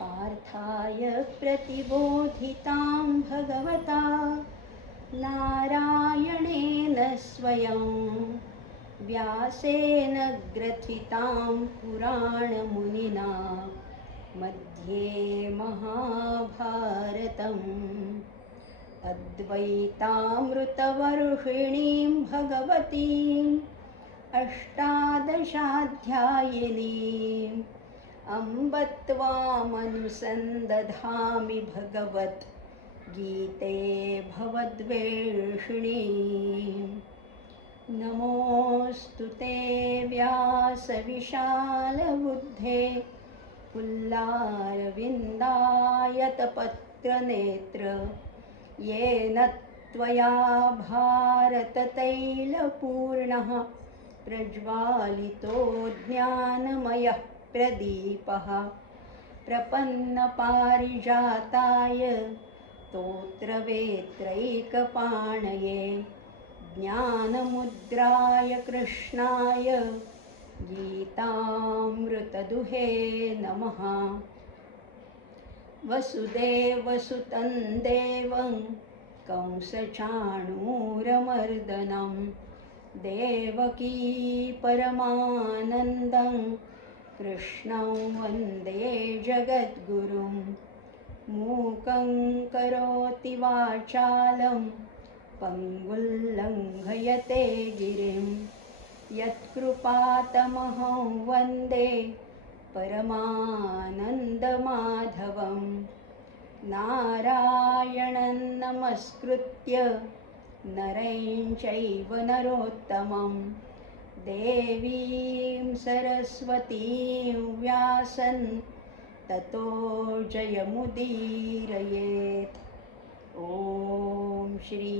पार्थाय प्रतिबोधितां भगवता नारायणेन स्वयं व्यासेन ग्रथितां पुराणमुनिना मध्ये महाभारतम् अद्वैतामृतवर्षिणीं भगवतीम् अष्टादशाध्यायिनीम् अम्ब त्वामनुसन्दधामि भगवद्गीते भवद्वेषिणीम्। नमोऽस्तु ते व्यासविशालबुद्धे पुल्लारविन्दायतपत्रनेत्र येन त्वया भारततैलपूर्णः प्रज्वालितो ज्ञानमयः प्रदीपः प्रपन्नपारिजाताय स्तोत्रवेत्रैकपाणये ज्ञानमुद्राय कृष्णाय गीतामृतदुहे नमः। वसुदेवसुतं देवं कंसचाणूरमर्दनं देवकी परमानन्दं कृष्णं वन्दे जगद्गुरुं। मूकं करोति वाचालं पङ्गुं लङ्घयते गिरिं यत्कृपातमहं वन्दे परमानन्दमाधवं। नारायणं नमस्कृत्य नरं चैव नरोत्तमं देवीं सरस्वतीं व्यासं ततो जयमुदीरयेत्। ॐ श्री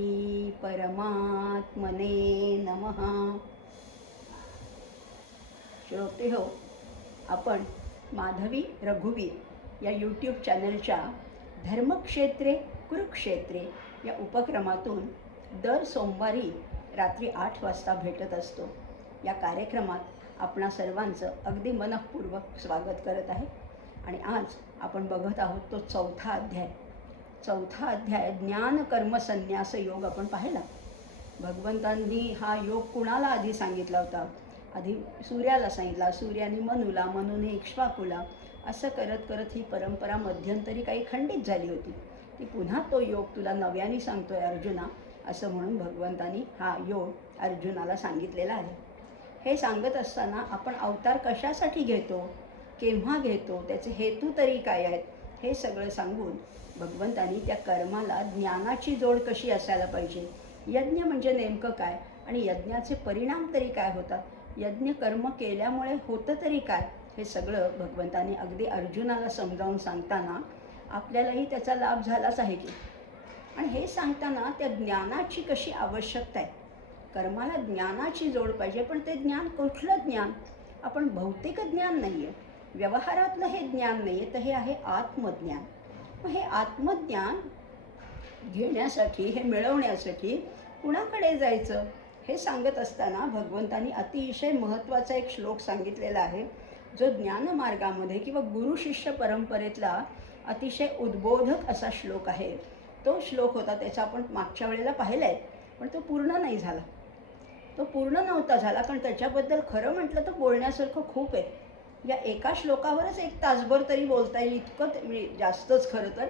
परमात्मने नमः। श्रोते हो, आपण माधवी रघुवीर या यूट्यूब चॅनलच्या धर्मक्षेत्रे कुरुक्षेत्रे या उपक्रमातून दर सोमवारी रात्री 8 वाजता भेटत असतो। या कार्यक्रमात आपणा सर्वांचं अगदी मनःपूर्वक स्वागत करत आहे। आणि आज आपण बघत आहोत तो चौथा अध्याय ज्ञान कर्म संन्यास योग आपण पाहिला। भगवंतांनी हा योग कुणाला आधी सांगितला होता? आधी सूर्याला सांगितला, सूर्याने मनुला, मनुने इक्ष्वाकुला, असं करत करत ही परंपरा मध्यंतरी काही खंडित झाली होती। ती पुन्हा तो योग तुला नव्याने सांगतोय अर्जुना, असं म्हणून भगवंतांनी हा योग अर्जुनाला सांगितलेला आहे। हे सांगत असताना आपण अवतार कशासाठी घेतो, केव्हा घेतो, त्याचे हेतू तरी काय आहेत, हे सगळं सांगून भगवंतांनी त्या कर्माला ज्ञानाची जोड कशी असायला पाहिजे, यज्ञ म्हणजे नेमकं काय आणि यज्ञाचे परिणाम तरी काय होतात, यज्ञ कर्म केल्यामुळे होतं तरी काय, हे सगळं भगवंतांनी अगदी अर्जुनाला समजावून सांगताना आपल्यालाही त्याचा लाभ झालाच आहे की। आणि हे सांगताना त्या ज्ञानाची कशी आवश्यकता आहे, कर्माला ज्ञानाची जोड पाहिजे, पण ते ज्ञान कुठलं ज्ञान? आपण भौतिक ज्ञान नाही आहे, व्यवहारातलं हे ज्ञान नाही आहे, तर हे आहे आत्मज्ञान। मग हे आत्मज्ञान घेण्यासाठी, हे मिळवण्यासाठी कुणाकडे जायचं हे सांगत असताना भगवंतांनी अतिशय महत्त्वाचा एक श्लोक सांगितलेला आहे, जो ज्ञानमार्गामध्ये किंवा गुरु शिष्य परंपरेतला अतिशय उद्बोधक असा श्लोक आहे। तो श्लोक होता, त्याचा आपण मागच्या वेळेला पाहिला आहे, पण तो पूर्ण नाही झाला, तो पूर्ण नव्हता झाला, कारण त्याच्याबद्दल खरं म्हटलं तर बोलण्यासारखं खूप आहे। या एका श्लोकावरच 1 तासभर तरी बोलता येईल, इतकं जास्तच खरं तर,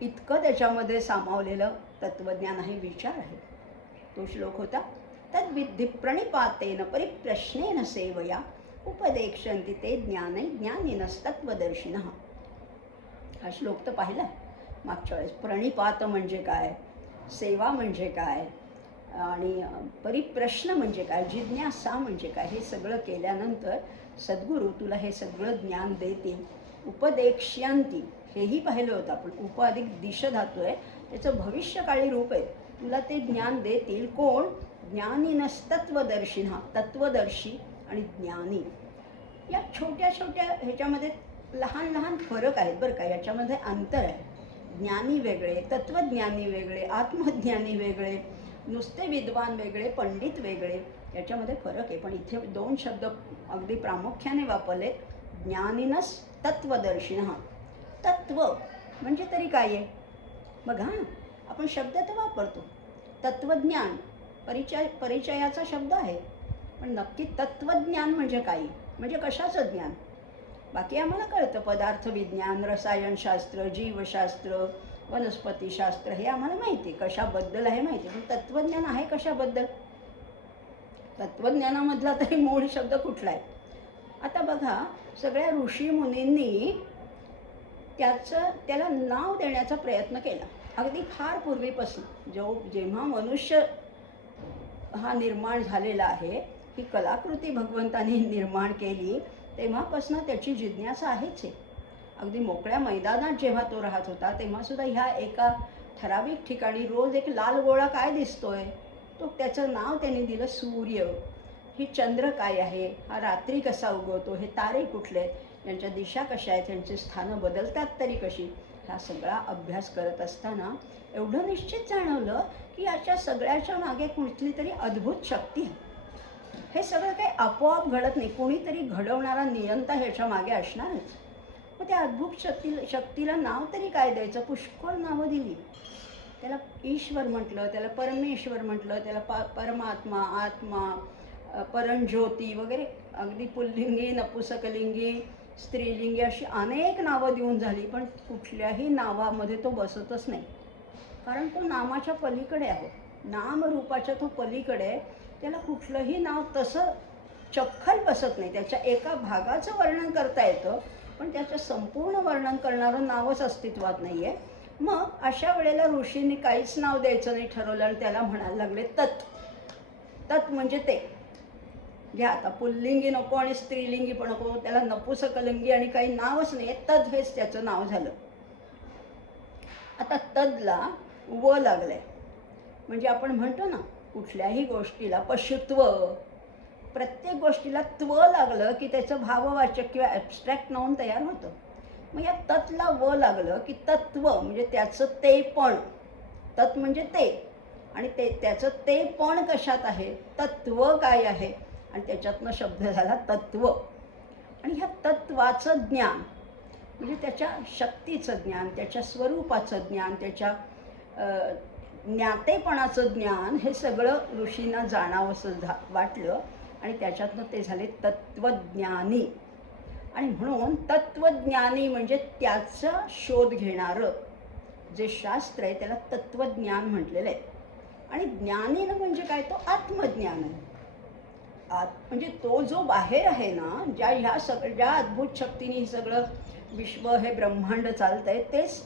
इतकं त्याच्यामध्ये सामावलेलं तत्त्वज्ञान आहे, विचार आहे। तो श्लोक होता, तद्विद्धि प्रणिपातेन परिप्रश्नेन सेवया उपदेक्षन्ति ते ज्ञानै ज्ञानिनस्तत्वदर्शिनः। हा श्लोक तर पाहिला मागच्या वेळेस। प्रणिपात म्हणजे काय, सेवा म्हणजे काय, आणि परिप्रश्न म्हणजे काय, जिज्ञासा म्हणजे काय, हे सगळं केल्यानंतर सद्गुरू तुला हे सगळं ज्ञान देतील। उपदेक्ष्यन्ति हेही पाहिलं होतं आपण, उप अधिक दिश धातू आहे, त्याचं भविष्यकाळी रूप आहे, तुला ते ज्ञान देतील कोण? ज्ञानिनस्तत्वदर्शिनः, तत्वदर्शी आणि ज्ञानी। या छोट्या छोट्या ह्याच्यामध्ये लहान लहान फरक आहेत बरं का, याच्यामध्ये अंतर आहे। ज्ञानी वेगळे, तत्वज्ञानी वेगळे, आत्मज्ञानी वेगळे, नुसते विद्वान वेगळे, पंडित वेगळे, याच्यामध्ये फरक आहे. पण इथे 2 शब्द अगदी प्रामुख्याने वापरले. ज्ञानिनस तत्वदर्शिनः. तत्व म्हणजे तरी काय आहे बघा. आपण शब्द तर वापरतो, तत्वज्ञान परिचयाचा शब्द आहे, पण नक्की तत्वज्ञान म्हणजे काय, म्हणजे कशाचं ज्ञान. बाकी आम्हाला कळतं, पदार्थ विज्ञान, रसायनशास्त्र, जीवशास्त्र, वनस्पतीशास्त्र, हे आम्हाला माहिती आहे कशाबद्दल आहे माहिती. पण तत्वज्ञान आहे कशाबद्दल. तत्वज्ञानामधला तरी मूळ शब्द कुठला आहे. आता बघा, सगळ्या ऋषी मुनींनी त्याला नाव देण्याचा प्रयत्न केला. अगदी फार पूर्वीपासून जेव्हा मनुष्य हा निर्माण झालेला आहे, ही कलाकृती भगवंतांनी निर्माण केली, तेव्हापासून त्याची जिज्ञासा आहेच आहे. अगदी मोकळ्या मैदानात जेव्हा तो राहत होता, तेव्हासुद्धा ह्या एका ठराविक ठिकाणी रोज एक लाल गोळा काय दिसतोय, तो त्याचं नाव त्यांनी दिलं सूर्य. ही चंद्र काय आहे, हा रात्री कसा उगवतो, हे तारे कुठले आहेत, यांच्या दिशा कशा आहेत, यांची स्थानं बदलतात तरी कशी. हा सगळा अभ्यास करत असताना एवढं निश्चित जाणवलं की याच्या सगळ्याच्या मागे कुठली तरी अद्भुत शक्ती आहे. हे सगळं काही आपोआप घडत नाही, कोणीतरी घडवणारा नियंता ह्याच्या मागे असणारच. मग त्या अद्भुत शक्तीला नाव तरी काय द्यायचं. पुष्कळ नावं दिली. त्याला ईश्वर म्हटलं, त्याला परमेश्वर म्हटलं, त्याला परमात्मा, आत्मा, परंज्योती वगैरे, अगदी पुल्लिंगी, नपुसकलिंगी, स्त्रीलिंगी अशी अनेक नावं देऊन झाली. पण कुठल्याही नावामध्ये तो बसतच नाही, कारण तो नामाच्या पलीकडे आहे. नामरूपाच्या तो पलीकडे आहे. त्याला कुठलंही नाव तसं चपखल बसत नाही. त्याच्या एका भागाचं वर्णन करता येतं, पण त्याचं संपूर्ण वर्णन करणारं नावच अस्तित्वात नाही आहे. मग अशा वेळेला ऋषींनी काहीच नाव द्यायचं नाही ठरवलं आणि त्याला म्हणायला लागले तत्. तत् म्हणजे ते. घ्या आता, पुल्लिंगी नको आणि स्त्रीलिंगी पण नको, त्याला नपुसकलिंगी आणि काही नावच नाही आहे, तद हेच त्याचं नाव झालं. आता तदला व लागलंय, म्हणजे आपण म्हणतो ना कुठल्याही गोष्टीला पशुत्व, प्रत्येक गोष्टीला त्व लागलं की त्याचं भाववाचक किंवा ॲब्स्ट्रॅक्ट नाऊन तयार होतं. मग या तत्ला व लागलं की तत्व म्हणजे त्याचं ते पण. तत् म्हणजे ते, आणि त्याचं ते पण कशात आहे, तत्व काय आहे, आणि त्याच्यातनं शब्द झाला तत्व. आणि ह्या तत्वाचं ज्ञान म्हणजे त्याच्या शक्तीचं ज्ञान, त्याच्या स्वरूपाचं ज्ञान, त्याच्या ज्ञातेपणाचं ज्ञान, हे सगळं ऋषींना जाणावंसं वाटलं आणि त्याच्यातनं ते झाले तत्वज्ञानी. आणि म्हणून तत्वज्ञानी म्हणजे त्याचा शोध घेणारं जे शास्त्र आहे त्याला तत्वज्ञान म्हटलेलं आहे. आणि ज्ञानी म्हणजे काय, तो आत्मज्ञान आहे. म्हणजे तो जो बाहेर आहे ना, ज्या अद्भुत शक्तीने हे सगळं विश्व, हे ब्रह्मांड चालतं आहे, तेच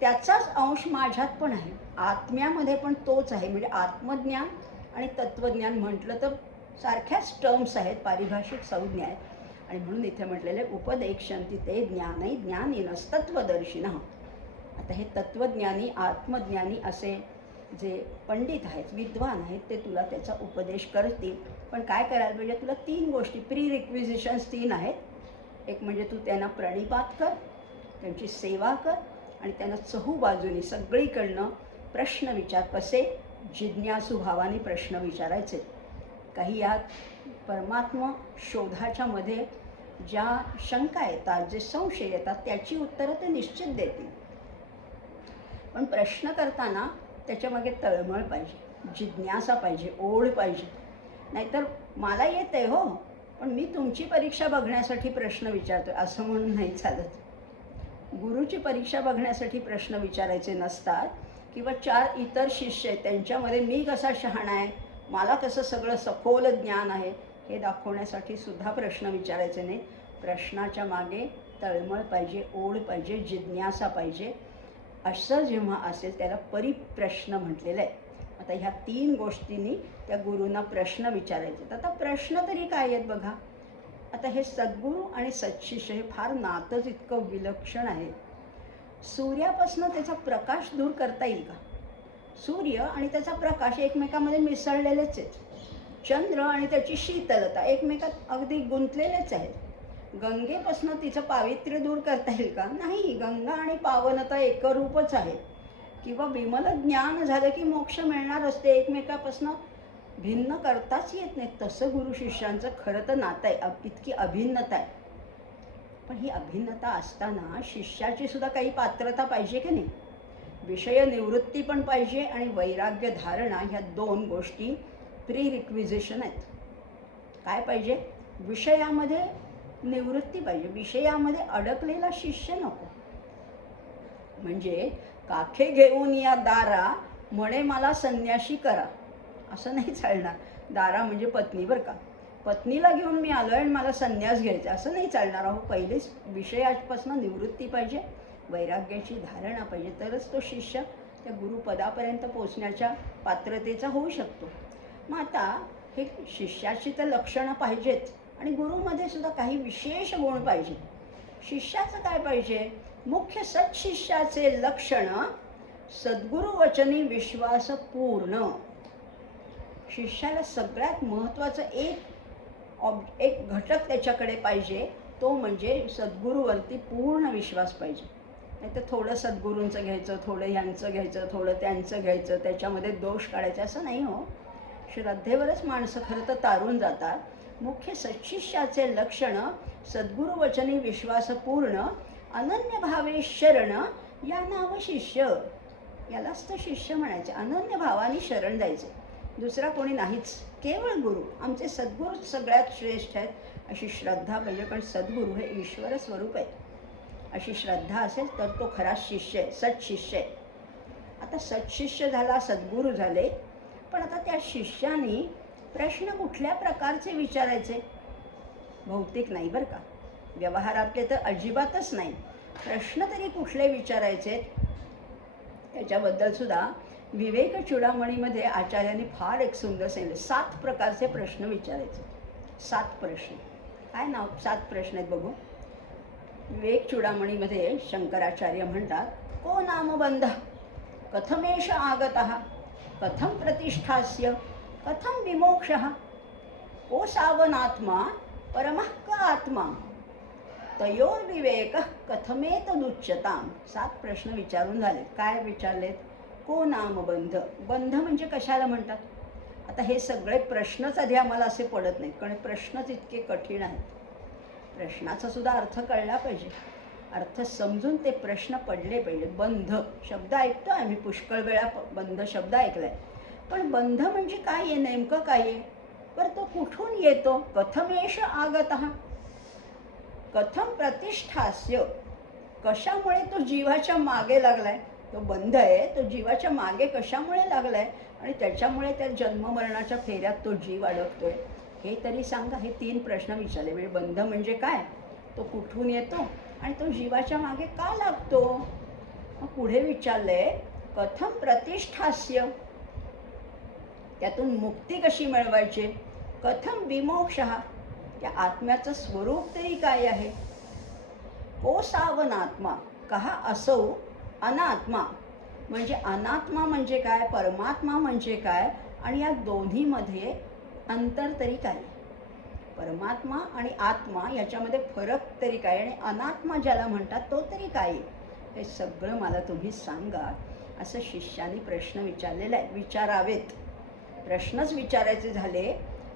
त्याचाच अंश माझ्यात पण आहे. आत्म्यामध्ये पण तोच आहे. म्हणजे आत्मज्ञान आणि तत्वज्ञान म्हटलं तर सारख्याच टर्म्स आहेत, पारिभाषिक संज्ञा आहेत. आणि म्हणून इथे म्हटलेले उपदेक्षन्ति ते ज्ञानै ज्ञानिनस्तत्वदर्शिनः. आता हे तत्वज्ञानी, आत्मज्ञानी असे जे पंडित आहेत, विद्वान आहेत, ते तुला त्याचा उपदेश करतील. पण काय करायला पाहिजे, तुला 3 गोष्टी, प्री रिक्विजिशन्स 3 आहेत. एक म्हणजे तू त्यांना प्रणिपात कर, त्यांची सेवा कर, आणि त्यांना चहूबाजूनी सगळीकडनं प्रश्न विचार. कसे, जिज्ञासू भावाने प्रश्न विचारायचे. काही यात परमात्मा शोधाच्या मध्ये ज्या शंका येतात, जे संशय येतात, त्याची उत्तरं ते निश्चित देतील. पण प्रश्न करताना त्याच्यामागे तळमळ पाहिजे, जिज्ञासा पाहिजे, ओढ पाहिजे. नाहीतर मला येते हो, पण मी तुमची परीक्षा बघण्यासाठी प्रश्न विचारतोय असं म्हणून नाही चालत. गुरुची परीक्षा बघण्यासाठी प्रश्न विचारायचे नसतात, किंवा 4 इतर शिष्य आहेत त्यांच्यामध्ये मी कसा शहाणा आहे, मला कसं सगळं सखोल ज्ञान आहे, हे दाखवण्यासाठी सुद्धा प्रश्न विचारायचे नाही. प्रश्नाच्या मागे तळमळ पाहिजे, ओढ पाहिजे, जिज्ञासा पाहिजे. असं जेव्हा असेल त्याला परिप्रश्न म्हटलेलं आहे. आता ह्या 3 गोष्टींनी त्या गुरूंना प्रश्न विचारायचे. आता प्रश्न तरी काय आहेत बघा. आता हे सद्गुरू आणि सत्शिष्य हे फार नातंच इतकं विलक्षण आहे. सूर्यापासून त्याचा प्रकाश दूर करता येईल का. सूर्य आणि त्याचा प्रकाश एकमेकामध्ये मिसळलेलेच आहेत. चंद्र आणि त्याची शीतलता एकमेकात अगदी गुंतलेलेच आहेत. गंगेपासून तिचं पावित्र्य दूर करता येईल का, नाही. गंगा आणि पावनता एकरूपच आहे. किंवा विमल ज्ञान झालं की मोक्ष मिळणार असते, एकमेकापासून भिन्न करताच येत नाही. तसं गुरु शिष्यांचं खरं तर नातं आहे, इतकी अभिन्नता आहे. पण ही अभिन्नता असताना शिष्याची सुद्धा काही पात्रता पाहिजे की नाही. विषय निवृत्ती पण पाहिजे आणि वैराग्य धारणा, ह्या दोन गोष्टी प्री रिक्विजिशन आहेत. काय पाहिजे? विषयामध्ये निवृत्ती पाहिजे, विषयामध्ये अडकलेला शिष्य नको. म्हणजे काखे घेऊन या दारा म्हणे मला संन्याशी करा, असं नाही चालणार. दारा म्हणजे पत्नी बरं का. पत्नीला घेऊन मी आलो आहे आणि मला संन्यास घ्यायचा, असं नाही चालणार. अहो, पहिलेच विषयापासून निवृत्ती पाहिजे, वैराग्याची धारणा पाहिजे, तरच तो शिष्य त्या गुरुपदापर्यंत पोचण्याच्या पात्रतेचा होऊ शकतो. मग आता हे शिष्याची तर लक्षणं पाहिजेत आणि गुरुमध्ये सुद्धा काही विशेष गुण पाहिजे. शिष्याचं काय पाहिजे? मुख्य सत्शिष्याचे लक्षण सद्गुरु वचनी विश्वास पूर्ण. शिष्याला सगळ्यात महत्त्वाचं एक घटक त्याच्याकडे पाहिजे, तो म्हणजे सद्गुरूवरती पूर्ण विश्वास पाहिजे. नाही तर थोडं सद्गुरूंचं घ्यायचं, थोडं ह्यांचं घ्यायचं, थोडं त्यांचं घ्यायचं, त्याच्यामध्ये दोष काढायचा, असं नाही हो. श्रद्धेवरच माणसं खरं तर तारून जातात. मुख्य सत्शिष्याचे लक्षण सद्गुरु वचनी विश्वास पूर्ण, अनन्य भावे शरण या नाव शिष्य. यालाच तर शिष्य म्हणायचे. अनन्य भावाने शरण जायचे, दुसरा कोणी नाहीच, केवळ गुरु. आमचे सद्गुरू सगळ्यात श्रेष्ठ आहेत, अशी श्रद्धा पाहिजे. कारण सद्गुरू हे ईश्वर स्वरूप आहे, अशी श्रद्धा असेल तर तो खरा शिष्य आहे, सत्शिष्य आहे. आता सत्शिष्य झाला, सद्गुरू झाले, पण आता त्या शिष्याने प्रश्न कुठल्या प्रकारचे विचारायचे? भौतिक नाही बरं का, व्यवहारातले तर अजिबातच नाही. प्रश्न तरी कुठले विचारायचे, त्याच्याबद्दल सुद्धा विवेक चूडामणीमध्ये आचार्यांनी फार एक सुंदर सांगितलं. 7 प्रकारचे प्रश्न विचारायचे. 7 प्रश्न. काय नाव 7 प्रश्न आहेत बघू. विवेक चूडामणीमध्ये शंकराचार्य म्हणतात, को नामबंध, कथमेष आगतः, कथम प्रतिष्ठास्य, कथम विमोक्षः, को सावनात्मा, परमः क आत्मा, तयोर्विवेकः कथमेतदुच्यताम्. 7 प्रश्न विचारून झाले. काय विचारलेत? को नामबंध. बंध म्हणजे कशाला म्हणतात? आता हे सगळे प्रश्नच आधी आम्हाला असे पडत नाहीत, कारण प्रश्नच इतके कठीण आहेत. प्रश्नाचा सुद्धा अर्थ कळला पाहिजे, अर्थ समजून ते प्रश्न पडले पाहिजे. बंध शब्द ऐकतो आम्ही, पुष्कळ वेळा बंध शब्द ऐकलाय, पण बंध म्हणजे काय आहे, नेमकं काय आहे? पर तो कुठून येतो? कथमेष आगतः, कथम प्रतिष्ठास्य, कशामुळे तो जीवाच्या मागे लागलाय? तो बंध आहे, तो जीवाच्या मागे कशामुळे लागलाय आणि त्याच्यामुळे त्या जन्ममरणाच्या फेऱ्यात तो जीव अडकतोय, हे तरी सांगा. हे 3 प्रश्न विचारले. म्हणजे बंध म्हणजे काय, तो कुठून येतो आणि तो जीवाच्या मागे का लागतो? मग पुढे विचारले, कथम प्रतिष्ठास्य, त्यातून मुक्ती कशी मिळवायची? कथम विमोक्षः, त्या आत्म्याचं स्वरूप तरी काय आहे? को सावनात्मा, कहा असौ अनात्मा, म्हणजे अनात्मा म्हणजे काय, परमात्मा म्हणजे काय, आणि या दोन्हीमध्ये अंतर तरी काय? परमात्मा आणि आत्मा याच्यामध्ये फरक तरी काय, आणि अनात्मा ज्याला म्हणतात तो तरी काय? हे सगळं मला तुम्ही सांगा, असं शिष्याने प्रश्न विचारलेला आहे. विचारावेत. प्रश्नच विचारायचे झाले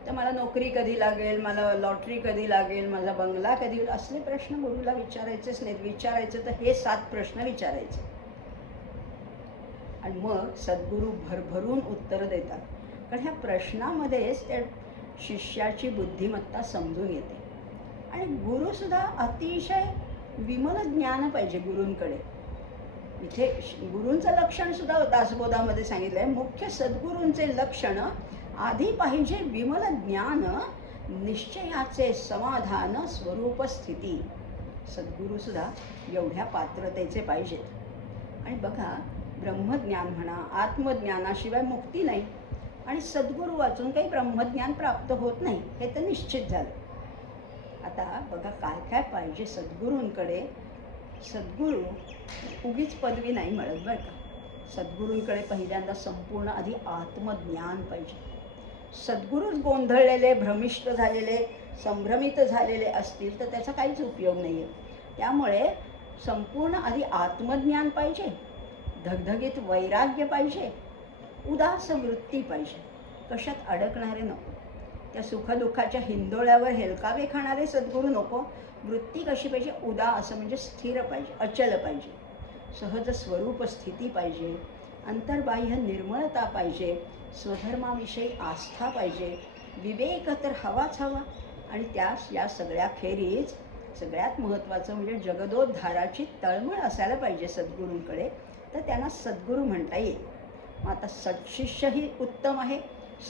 तर मला नोकरी कधी लागेल, मला लॉटरी कधी लागेल, माझा बंगला कधी होईल, असले प्रश्न गुरुला विचारायचेच नाहीत. विचारायचे तर हे 7 प्रश्न विचारायचे आणि मग सद्गुरू भरभरून उत्तर देतात. कारण ह्या प्रश्नामध्येच त्या शिष्याची बुद्धिमत्ता समजून येते. आणि गुरुसुद्धा अतिशय विमल ज्ञान पाहिजे गुरूंकडे. इथे गुरूंचं लक्षण सुद्धा दासबोधामध्ये सांगितलं आहे. मुख्य सद्गुरूंचे लक्षण आधी पाहिजे विमल ज्ञान, निश्चयाचे समाधान, स्वरूप स्थिती. सद्गुरूसुद्धा एवढ्या पात्रतेचे पाहिजेत. आणि बघा, ब्रह्मज्ञान म्हणा, आत्मज्ञानाशिवाय मुक्ती नाही, आणि सद्गुरू वाचून काही ब्रह्मज्ञान प्राप्त होत नाही, हे तर निश्चित झालं. आता बघा काय काय पाहिजे सद्गुरूंकडे. सद्गुरू उगीच पदवी नाही मिळत बरं का. सद्गुरूंकडे पहिल्यांदा संपूर्ण आधी आत्मज्ञान पाहिजे. सद्गुरूच गोंधळलेले, भ्रमिष्ट झालेले, संभ्रमित झालेले असतील तर त्याचा काहीच उपयोग नाही आहे. त्यामुळे संपूर्ण आधी आत्मज्ञान पाहिजे, धगधगीत वैराग्य पाहिजे, उदास वृत्ती पाहिजे, कशात अडकणारे नको, त्या सुखदुःखाच्या हिंदोळ्यावर हेलकावे खाणारे सद्गुरू नको. वृत्ती कशी पाहिजे? उदास म्हणजे स्थिर पाहिजे, अचल पाहिजे, सहज स्वरूप स्थिती पाहिजे, अंतर्बाह्य निर्मळता पाहिजे, स्वधर्माविषयी आस्था पाहिजे, विवेक तर हवाच हवा. आणि त्यास या सगळ्याखेरीज सगळ्यात महत्त्वाचं म्हणजे जगदोद्धाराची तळमळ असायला पाहिजे सद्गुरूंकडे, तर त्यांना सद्गुरू म्हणता येईल. मग आता सत्शिष्यही उत्तम आहे,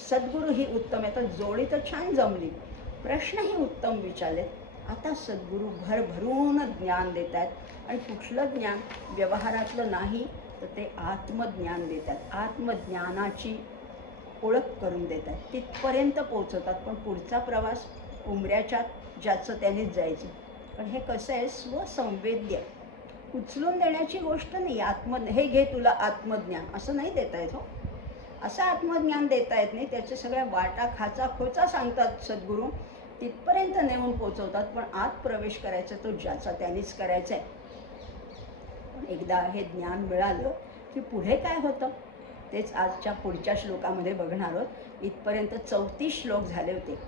सद्गुरूही उत्तम आहे, तर जोडी तर छान जमली. प्रश्नही उत्तम विचारलेत. आता सद्गुरू भरभरून ज्ञान देत आहेत आणि कुठलं ज्ञान व्यवहारातलं नाही, तर ते आत्मज्ञान देतात. आत्मज्ञानाची ओळख करून देतात, तिथपर्यंत पोचवतात. पण पुढचा प्रवास उमऱ्याच्यात ज्याचं त्यानेच जायचं. पण हे कसं आहे, स्वसंवेद्य उचलून देण्याची गोष्ट नाही. हे घे तुला आत्मज्ञान असं नाही देता येत. हो, असं आत्मज्ञान देता येत नाही. त्याच्या सगळ्या वाटा खाचा खोचा सांगतात सद्गुरू, तिथपर्यंत नेऊन पोचवतात. पण आत प्रवेश करायचा तो ज्याचा त्यानेच करायचा आहे. पण एकदा हे ज्ञान मिळालं की पुढे काय होतं तेच आजच्या पुढच्या श्लोकामध्ये बघणार आहोत. इथपर्यंत 34 श्लोक झाले होते.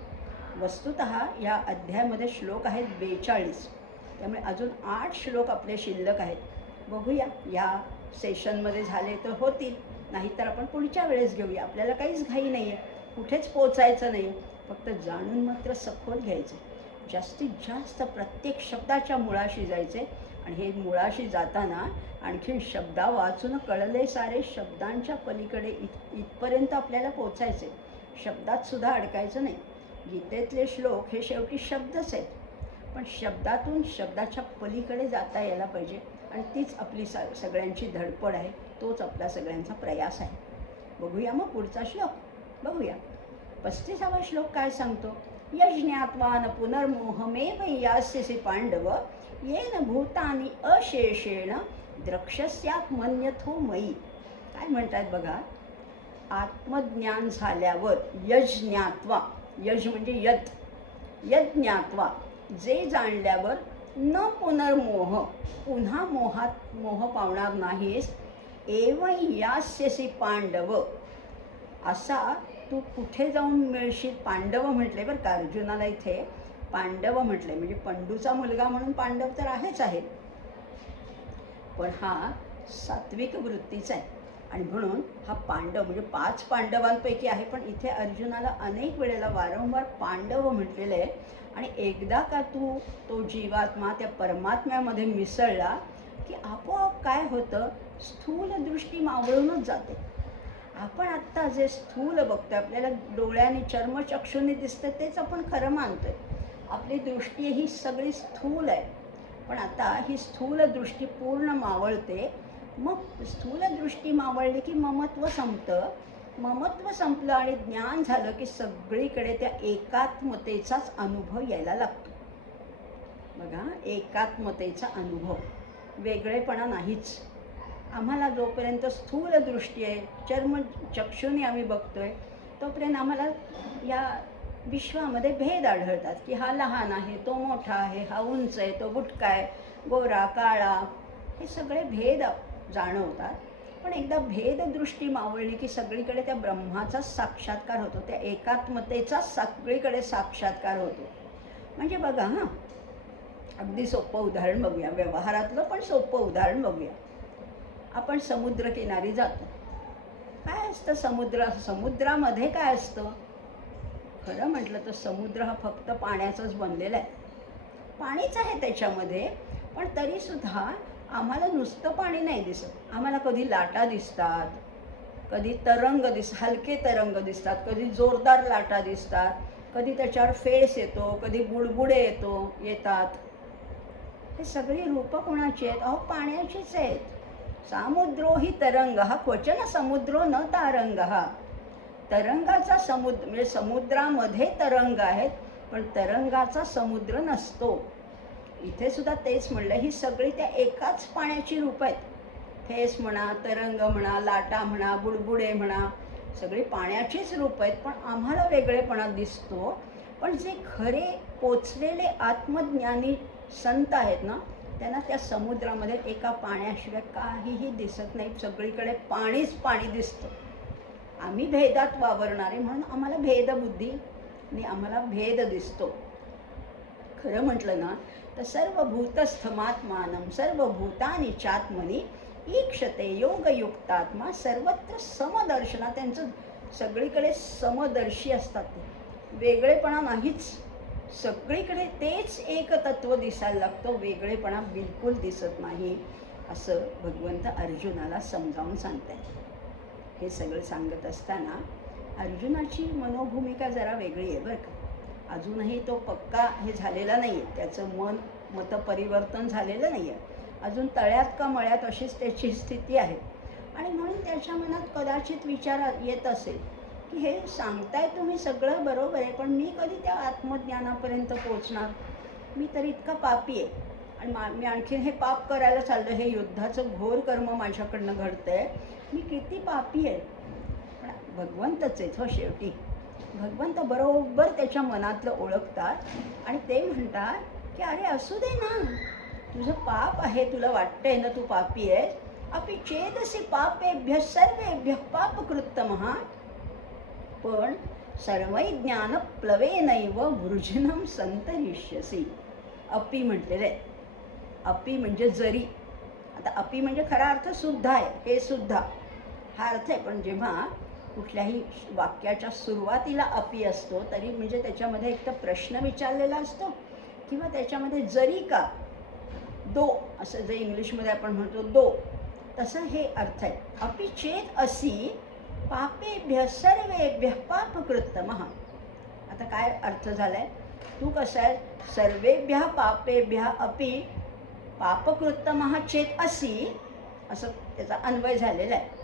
वस्तुतः या अध्यायामध्ये श्लोक आहेत 42, त्यामुळे अजून 8 श्लोक आपले शिल्लक आहेत. बघूया, या सेशनमध्ये झाले तर होतील, नाहीतर आपण पुढच्या वेळेस घेऊया. आपल्याला काहीच घाई नाही आहे, कुठेच पोचायचं नाही, फक्त जाणून मात्र सखोल घ्यायचं. जास्तीत जास्त प्रत्येक शब्दाच्या मुळाशी जायचे. आणि हे मुळाशी जाताना आणखीन शब्दा वाचून कळले सारे, शब्दांच्या पलीकडे इथपर्यंत आपल्याला पोचायचे, शब्दात सुद्धा अडकायचं नाही. गीतेतले श्लोक हे शेवटी शब्दच आहेत, पण शब्दातून शब्दाच्या पलीकडे जाता यायला पाहिजे. आणि तीच आपली सगळ्यांची धडपड आहे, तोच आपला सगळ्यांचा प्रयास आहे. बघूया मग पुढचा श्लोक बघूया. 35वा श्लोक काय सांगतो? यज्ञात्वान पुनर्मोहमेव यास्यसि पांडव येन भूतानि अशेषेण द्रक्ष्यस्यात्मन्यथो मयी. काय म्हणतात बघा, आत्मज्ञान झाल्यावर यज्ञात्वा, यज म्हणजे यज्ञात्वा, जे जाणल्यावर न पुनर्मोह, पुन्हा मोह पावणार नाहीस. एव यास्यसि पांडव, असा तू कुठे जाऊन मिळशील. पांडव म्हटले बरं का अर्जुनाला, इथे पांडव म्हटले म्हणजे पंडूचा मुलगा म्हणून पांडव तर आहेच आहे, पण हा सात्विक वृत्तीचा आहे. आणि म्हणून हा पांडव म्हणजे 5 पांडवांपैकी आहे. पण इथे अर्जुनाला अनेक वेळेला वारंवार पांडव म्हटलेलं आहे. आणि एकदा का तू तो जीवात्मा त्या परमात्म्यामध्ये मिसळला की आपोआप काय होतं, स्थूल दृष्टी मावळूनच जाते. आपण आत्ता जे स्थूल बघतोय, आपल्याला डोळ्याने चर्मचक्षुने दिसतं तेच आपण खरं मानतोय. आपली दृष्टी ही सगळी स्थूल आहे. पण आता ही स्थूल दृष्टी पूर्ण मावळते. मग स्थूल दृष्टी मावळली की ममत्व संपतं. ममत्व संपलं आणि ज्ञान झालं की सगळीकडे त्या एकात्मतेचाच अनुभव यायला लागतो. बघा, एकात्मतेचा अनुभव, वेगळेपणा नाहीच. आम्हाला जोपर्यंत स्थूल दृष्टी आहे, चर्मचक्षुने आम्ही बघतोय, तोपर्यंत आम्हाला या विश्वामध्ये भेद आढळतात की हा लहान आहे, तो मोठा आहे, हा उंच आहे, तो बुटका आहे, गोरा काळा, हे सगळे भेद जाणवतात. पण एकदा भेददृष्टी मावळली की सगळीकडे त्या ब्रह्माचा साक्षात्कार होतो, त्या एकात्मतेचा सगळीकडे साक्षात्कार होतो. म्हणजे बघा, हां, अगदी सोपं उदाहरण बघूया, व्यवहारातलं पण सोपं उदाहरण बघूया. आपण समुद्रकिनारी जातो. काय असतं समुद्रामध्ये काय असतं? खरं म्हटलं तर समुद्र हा फक्त पाण्याचाच बनलेला आहे. पाणीच आहे त्याच्यामध्ये, पण तरीसुद्धा आम्हाला नुसतं पाणी नाही दिसत. आम्हाला कधी लाटा दिसतात, कधी हलके तरंग दिसतात, कधी जोरदार लाटा दिसतात, कधी त्याच्यावर फेस येतो, कधी बुडबुडे येतात. हे सगळी रूपं कोणाची आहेत? अहो, पाण्याचीच आहेत. सामुद्रो हि तरंग हा क्वचन समुद्रो न तारंग. हा तरंगाचा समुद्र म्हणजे समुद्रामध्ये तरंग आहेत, पण तरंगाचा समुद्र नसतो. इथे सुद्धा तेच म्हणलं, ही सगळी त्या एकाच पाण्याची रूप आहेत. फेस म्हणा, तरंग म्हणा, लाटा म्हणा, बुडबुडे म्हणा, सगळी पाण्याचीच रूप आहेत. पण आम्हाला वेगळेपणा दिसतो. पण जे खरे पोचलेले आत्मज्ञानी संत आहेत ना, त्यांना त्या समुद्रामध्ये एका पाण्याशिवाय काहीही दिसत नाही, सगळीकडे पाणीच पाणी दिसतं. आम्ही भेदात वावरणारे म्हणून आम्हाला भेदबुद्धी आणि आम्हाला भेद दिसतो. खरं म्हटलं ना तर सर्वभूतस्थमात्मानं सर्वभूतानि चात्मनी ईक्षते योगयुक्तात्मा सर्वत्र समदर्शना. त्यांचं सगळीकडे समदर्शी असतात, ते वेगळेपणा नाहीच, सगळीकडे तेच एक तत्व दिसायला लागतं, वेगळेपणा बिलकुल दिसत नाही, असं भगवंत अर्जुनाला समजावून सांगतात. हे सगळं सांगत असताना अर्जुनाची मनोभूमिका जरा वेगळी आहे बरं का. अजूनही तो पक्का हे झालेला नाही आहे, त्याचं मतपरिवर्तन झालेलं नाही आहे, अजून तळ्यात का मळ्यात अशीच त्याची स्थिती आहे. आणि म्हणून त्याच्या मनात कदाचित विचार येत असेल की हे सांगताय तुम्ही सगळं बरोबर आहे, पण मी कधी त्या आत्मज्ञानापर्यंत पोचणार, मी तर इतका पापी आहे आणि मी आणखीन हे पाप करायला चाललं, हे युद्धाचं घोर कर्म माझ्याकडनं घडतं आहे, मी किती पापी आहे. पण भगवंतच आहेत हो शेवटी, भगवंत बरोबर त्याच्या मनातलं ओळखतात आणि ते म्हणतात की अरे असू दे ना, तुझं पाप आहे, तुला वाटतंय ना तू पापी आहेस, अपि चेदसी पापेभ्यः सर्वेभ्यः पापकृत्तमः, पण सर्वज्ञान प्लवेनैव वृजनं संतरिष्यसि. अपि म्हटलेलं आहे, अपि म्हणजे जरी. आता अपि म्हणजे खरा अर्थ सुद्धा आहे, हे सुद्धा हा अर्थ आहे, पण जेव्हा कुठल्याही वाक्याच्या सुरुवातीला अपि असतो तरी म्हणजे त्याच्यामध्ये एक तर प्रश्न विचारलेला असतो किंवा त्याच्यामध्ये जरी का, दो असं जे इंग्लिशमध्ये आपण म्हणतो दो, तसं हे अर्थ आहे. अपि चेत असी पापेभ्यः सर्वेभ्यः पापकृत्तमः. आता काय अर्थ झालाय, तू कसं आहे, सर्वेभ्यः पापेभ्यः अपि पापकृत्तमः चेत असी, असं त्याचा अन्वय झालेला आहे.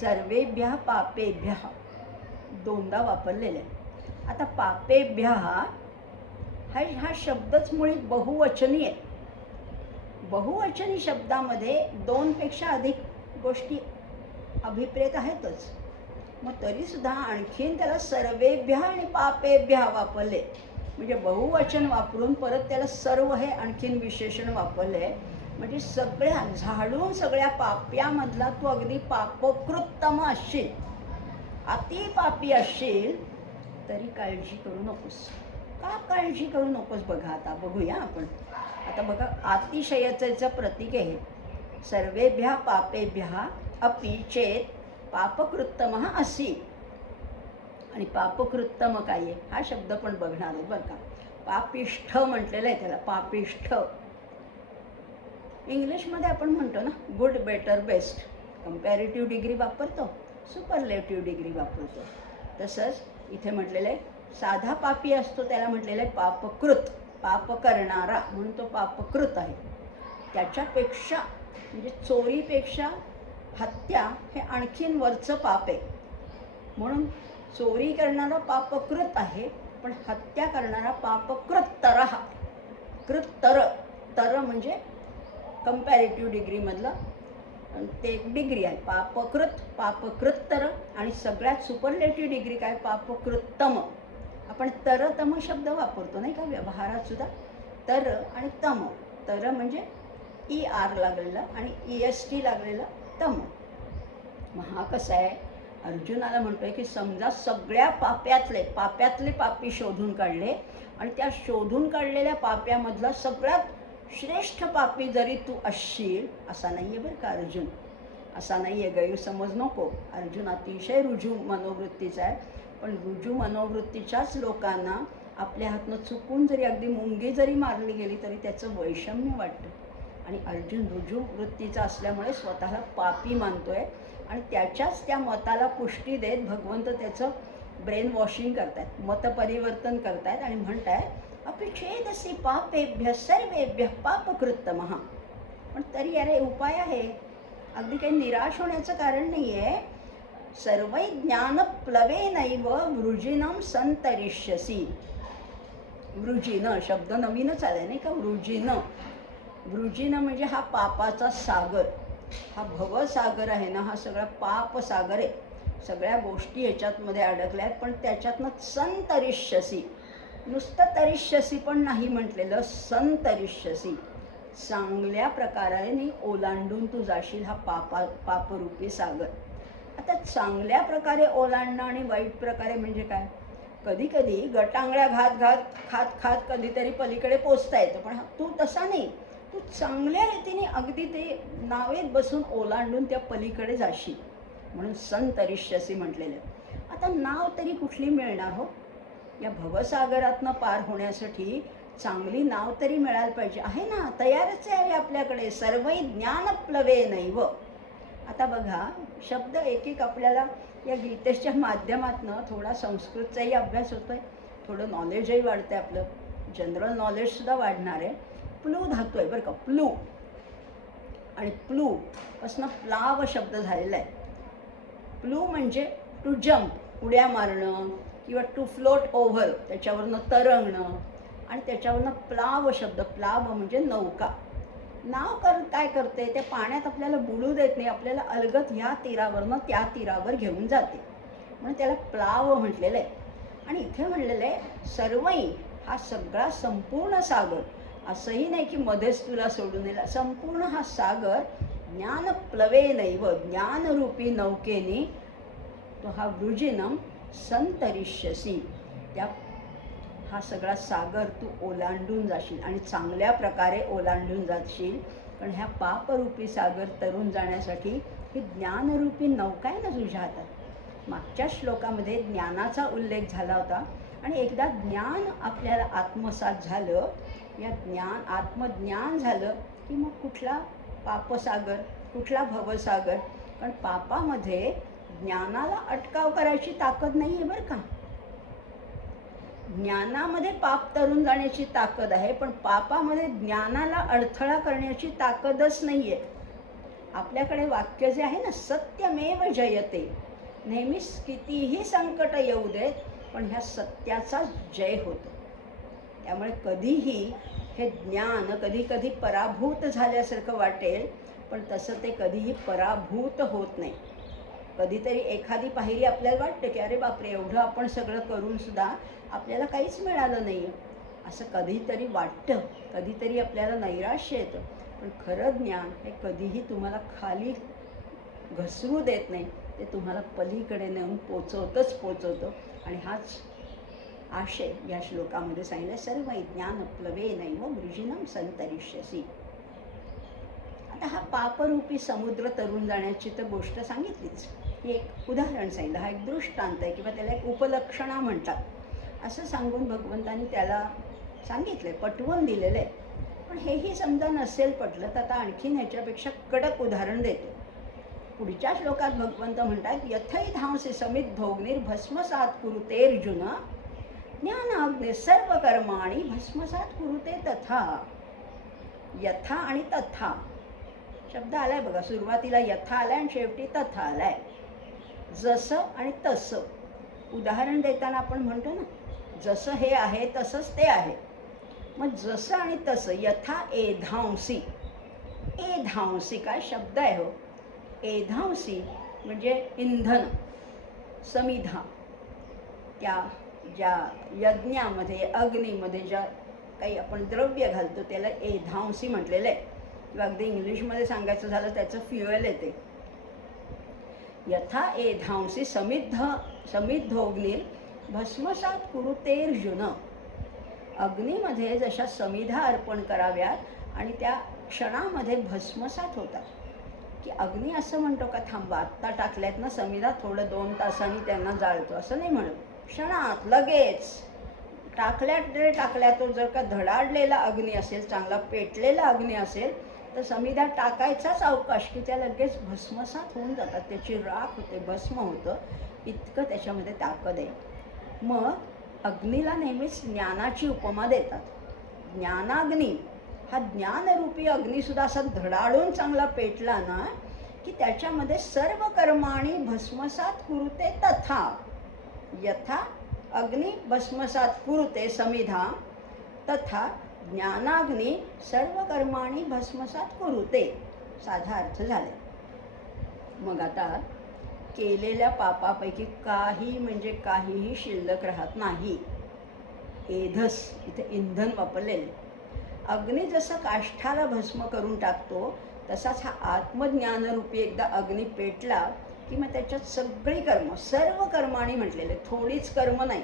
सर्वेभ्यः पापेभ्यः दोनदा वापरलेला आहे. आता पापेभ्यः हा शब्दच मुळी बहुवचनी आहे. बहुवचनी शब्दामध्ये दोनपेक्षा अधिक गोष्टी अभिप्रेत आहेतच, मग तरीसुद्धा आणखीन त्याला सर्वेभ्यः आणि पापेभ्यः वापरले, म्हणजे बहुवचन वापरून परत त्याला सर्व हे आणखीन विशेषण वापरले. म्हणजे सगळ्या झाडून सगळ्या पाप्यामधला तू अगदी पापकृत्तम असशील, अति पापी असशील तरी काळजी करू नकोस. का काळजी करू नकोस बघा, आता बघूया आपण. आता बघा अतिशयतेचं प्रतीक आहे, सर्वेभ्यः पापेभ्यः अपि चेत पापकृत्तमः असि. आणि पापकृत्तम काय आहे हा शब्द पण बघणार आहे बरं का. पापिष्ठ म्हटलेलं आहे त्याला, पापिष्ठ. इंग्लिशमध्ये आपण म्हणतो ना good better best, comparative degree वापरतो, सुपरलेटिव्ह डिग्री वापरतो, तसंच इथे म्हटलेलं आहे साधा पापी असतो त्याला म्हटलेलं आहे पापकृत, पाप करणारा, म्हणून तो पापकृत आहे. त्याच्यापेक्षा म्हणजे चोरीपेक्षा हत्या हे आणखीन वरचं पाप आहे, म्हणून चोरी करणारा पापकृत आहे, पण हत्या करणारा पापकृत्तर. कृत्तर, तर म्हणजे कंपॅरेटिव्ह डिग्रीमधलं ते एक डिग्री आहे, पापकृत, पापकृत्तर. आणि सगळ्यात सुपरलेटिव्ह डिग्री काय, पापकृत्तम. आपण तरतम शब्द वापरतो नाही का व्यवहारात सुद्धा, तर आणि तम. तर म्हणजे ER लागलेलं आणि EST लागलेलं तम. मग हा कसा आहे, अर्जुनाला म्हणतोय की समजा सगळ्या पाप्यातले पापी शोधून काढले आणि त्या शोधून काढलेल्या पाप्यामधला सगळ्यात श्रेष्ठ पापी जरी तू असशील, असा नाही आहे बरं का अर्जुन, असा नाही आहे, गैरसमज नको. अर्जुन अतिशय रुजू मनोवृत्तीचा आहे, पण रुजू मनोवृत्तीच्याच लोकांना आपल्या हातनं चुकून जरी अगदी मुंगी जरी मारली गेली तरी त्याचं वैषम्य वाटतं. आणि अर्जुन रुजू वृत्तीचा असल्यामुळे स्वतःला पापी मानतोय आणि त्याच्याच त्या मताला पुष्टी देत भगवंत त्याचं ब्रेन वॉशिंग करतायत, मतपरिवर्तन करतायत आणि म्हणतायत अपि चेदसी पापेभ्यः सर्वेभ्यः पापकृत्तमः. पण तरी अरे उपाय आहे, अगदी काही निराश होण्याचं कारण नाही आहे. सर्वज्ञान प्लवेनैव वृजिनं संतरिष्यसि. वृजिन शब्द नवीनच आलाय नाही का, वृजिन. वृजिन म्हणजे हा पापाचा सागर, हा भवसागर आहे ना, हा सगळा पाप सागर आहे, सगळ्या गोष्टी ह्याच्यातमध्ये अडकल्यात. पण त्याच्यातनं संतरिष्यसि, नुसतं तरिष्यसी पण नाही म्हटलेलं, संतरिष्यसी. चांगल्या प्रकाराने ओलांडून तू जाशील हा पापरूपी सागर. आता चांगल्या प्रकारे ओलांडणं आणि वाईट प्रकारे म्हणजे काय? कधी कधी गटांगळ्या खात खात कधीतरी पलीकडे पोचता येतं, पण तू तसा नाही. तू चांगल्या रीतीने अगदी ते नावेत बसून ओलांडून त्या पलीकडे जाशील, म्हणून संतरिष्यसी म्हटलेलं. आता नाव तरी कुठली मिळणार हो? या भवसागरातनं पार होण्यासाठी चांगली नाव तरी मिळायला पाहिजे. आहे ना, तयारच आहे आपल्याकडे. सर्वै ज्ञानप्लवे नैव. आता बघा, शब्द एक एक आपल्याला या गीतेच्या माध्यमातून थोडा संस्कृतचाही अभ्यास होतो आहे, थोडं नॉलेजही वाढतं आहे, आपलं जनरल नॉलेजसुद्धा वाढणार आहे. प्लू धातू आहे बरं का, प्लू. आणि प्लू पासून प्लाव शब्द झालेला आहे. प्लू म्हणजे टू जम्प, उड्या मारणं, किंवा टू फ्लोट ओव्हर, त्याच्यावरनं तरंगणं. आणि त्याच्यावरनं प्लाव शब्द, प्लाव म्हणजे नौका. नाव काय करते, ते पाण्यात आपल्याला बुडू देत नाही, आपल्याला अलगद ह्या तीरावरनं त्या तीरावर घेऊन जाते, म्हणून त्याला प्लाव म्हटलेलं आहे. आणि इथे म्हणलेलं आहे सर्वई, हा सगळा संपूर्ण सागर. असंही नाही की मध्येच तुला सोडून दिला, संपूर्ण हा सागर ज्ञानप्लवे नैव, ज्ञानरूपी नौकेने तो हा वृजिनम संतरिष्यसी, त्या हा सगळा सागर तू ओलांडून जाशील आणि चांगल्या प्रकारे ओलांडून जाशील. पण ह्या पापरूपी सागर तरून जाण्यासाठी ही ज्ञानरूपी नौका आहे ना तुझ्या हातात. मागच्या श्लोकामध्ये ज्ञानाचा उल्लेख झाला होता, आणि एकदा ज्ञान आपल्याला आत्मसात झालं, या आत्मज्ञान झालं की मग कुठला पापसागर, कुठला भवसागर. कारण पापामध्ये ज्ञानाला अटकाव करायची ताकद नाही आहे बरं का. ज्ञानामध्ये पाप तरून जाण्याची ताकद आहे, पण पापामध्ये ज्ञानाला अडथळा करण्याची ताकदच नाही आहे. आपल्याकडे वाक्य जे आहे ना, सत्यमेव जयते, नेहमीच कितीही संकट येऊ देत, पण ह्या सत्याचा जय होतो. त्यामुळे कधीही हे ज्ञान कधी कधी पराभूत झाल्यासारखं वाटेल, पण तसं ते कधीही पराभूत होत नाही. कधीतरी एखादी पायरी आपल्याला वाटतं की अरे बापरे, एवढं आपण सगळं करूनसुद्धा आपल्याला काहीच मिळालं नाही आहे, असं कधीतरी वाटतं. कधीतरी आपल्याला नैराश्य येतं, पण खरं ज्ञान हे कधीही तुम्हाला खाली घसरू देत नाही, ते तुम्हाला पलीकडे नेऊन पोचवतं. आणि हाच आशय या श्लोकामध्ये सांगितलं, सर्व ज्ञानप्लवे नैव वृजिनम संतरिष्यसी. आता हा पापरूपी समुद्र तरून जाण्याची तर गोष्ट सांगितलीच, ही एक उदाहरण सांगितलं, हा एक दृष्टांत आहे किंवा त्याला एक उपलक्षणा म्हणतात. असं सांगून भगवंतांनी त्याला सांगितलं आहे, पटवून दिलेलं आहे. पण हेही समजा नसेल पटलं तर आता आणखीन ह्याच्यापेक्षा कडक उदाहरण देतो. पुढच्या श्लोकात भगवंत म्हणतात, यथै धांसी समिद्धोग्निर भस्मसात कुरुते अर्जुन, ज्ञानाग्नी सर्व कर्माणी भस्मसात कुरुते तथा. यथा आणि तथा शब्द आलाय बघा, सुरुवातीला यथा आलाय आणि शेवटी तथा आलाय. जसं आणि तसं उदाहरण देताना आपण म्हणतो ना, जसं हे आहे तसंच ते आहे. मग जसं आणि तसं, यथा एधांसी. एधांसी काय शब्द आहे हो. एधांसी म्हणजे इंधन, समिधा. त्या ज्या यज्ञामध्ये, अग्नीमध्ये ज्या काही आपण द्रव्य घालतो त्याला एधांसी म्हटलेलं आहे, किंवा अगदी इंग्लिशमध्ये सांगायचं झालं त्याचं फ्युएल येते. यथा एधांसी समिद्धोग्निर भस्मसात कुरुते अर्जुन. अग्नीमध्ये जशा समिधा अर्पण कराव्यात आणि त्या क्षणामध्ये भस्मसात होतात. की अग्नी असं म्हणतो का थांबा आत्ता टाकल्यात ना समिधा, थोडं 2 तासांनी त्यांना जाळतो, असं नाही म्हणत. क्षणात लगेच टाकल्या. तो जर का धडाडलेला अग्नी असेल, चांगला पेटलेला अग्नी असेल, तर समिधा टाकायचाच अवकाश की त्या लगेच भस्मसात होऊन जातात, त्याची राख होते, भस्म होतं. इतकं त्याच्यामध्ये ताकद आहे. मग अग्नीला नेहमीच ज्ञानाची उपमा देतात. ज्ञानाग्नी हा ज्ञानरूपी अग्नीसुद्धा असा धडाडून चांगला पेटला ना की त्याच्यामध्ये सर्व कर्माणी भस्मसात कुरुते तथा. यथा अग्नी भस्मसात कुरुते समिधा, तथा ज्ञानाग्नी सर्व कर्माणी भस्मसात कुरुते. साधा अर्थ झाले. मग आता केलेल्या पापापैकी काही म्हणजे काहीही शिल्लक राहत नाही. एधस इथे इंधन वापरलेले. अग्नी जसं काष्ठाला भस्म करून टाकतो, तसाच हा आत्मज्ञानरूपी एकदा अग्नी पेटला की मग त्याच्यात सगळी कर्म, सर्व कर्माणी म्हटलेले, थोडीच कर्म नाही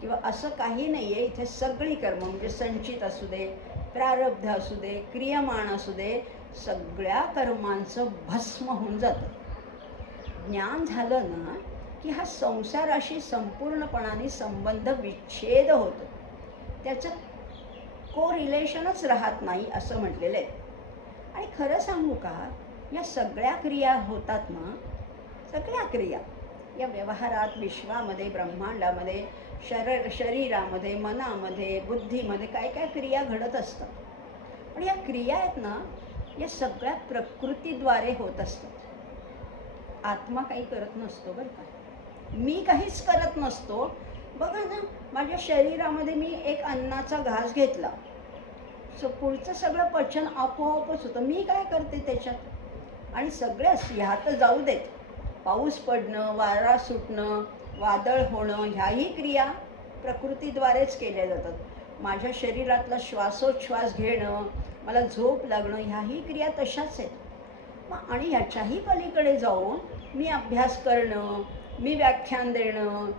किंवा असं काही नाही आहे. इथे सगळी कर्म म्हणजे संचित असू दे, प्रारब्ध असू दे, क्रियमाण असू दे, सगळ्या कर्मांचं भस्म होऊन जातं. ज्ञान झालं ना की हा संसाराशी संपूर्णपणाने संबंध विच्छेद होतो, त्याचं को रिलेशनच राहत नाही असं म्हटलेलं आहे. आणि खरं सांगू का, या सगळ्या क्रिया होतात ना, सगळ्या क्रिया या व्यवहारात, विश्वामध्ये, ब्रह्मांडामध्ये, शरीरामध्ये, मनामध्ये, बुद्धीमध्ये काय काय क्रिया घडत असतात. पण या क्रिया आहेत ना, या सगळ्या प्रकृतीद्वारे होत असतात. आत्मा काही करत नसतो बरं का, मी काहीच करत नसतो. बघा ना, माझ्या शरीरामध्ये मी एक अन्नाचा घास घेतला, पुढचं सगळं पचन आपोआपच होतं. मी काय करते त्याच्यात? आणि सगळ्याच ह्यात जाऊ देत, पाऊस पडणं, वारा सुटणं, वादळ होणं, ह्याही क्रिया प्रकृतीद्वारेच केल्या जातात. माझ्या शरीरातला श्वासोच्छ्वास घेणं, मला झोप लागणं, ह्याही क्रिया तशाच आहेत. मग आणि ह्याच्याही पलीकडे जाऊन मी अभ्यास करणं, मी व्याख्यान देणं,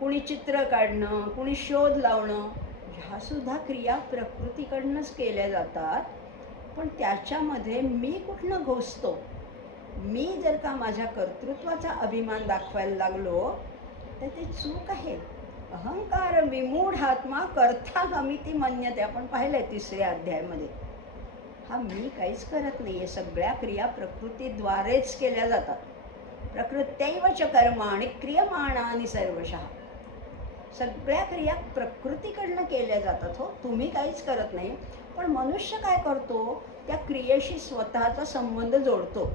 कुणी चित्र काढणं, कुणी शोध लावणं, ह्यासुद्धा क्रिया प्रकृतीकडनंच केल्या जातात. पण त्याच्यामध्ये मी कुठनं घुसतो? मी जर का माझ्या कर्तृत्वाचा अभिमान दाखवायला लागलो तर ते चूक आहे. अहंकार विमूढात्मा कर्थाहमिति मन्यते, आपण पाहिलं आहे 3ऱ्या अध्यायामध्ये. हा मी काहीच करत नाही आहे, सगळ्या क्रिया प्रकृतीद्वारेच केल्या जातात. प्रकृत्यैव च कर्माणि क्रियमाणानि सर्वशः. सगळ्या क्रिया प्रकृतीकडनं केल्या जातात. हो, तुम्ही काहीच करत नाही. पण मनुष्य काय करतो, त्या क्रियेशी स्वतःचा संबंध जोडतो.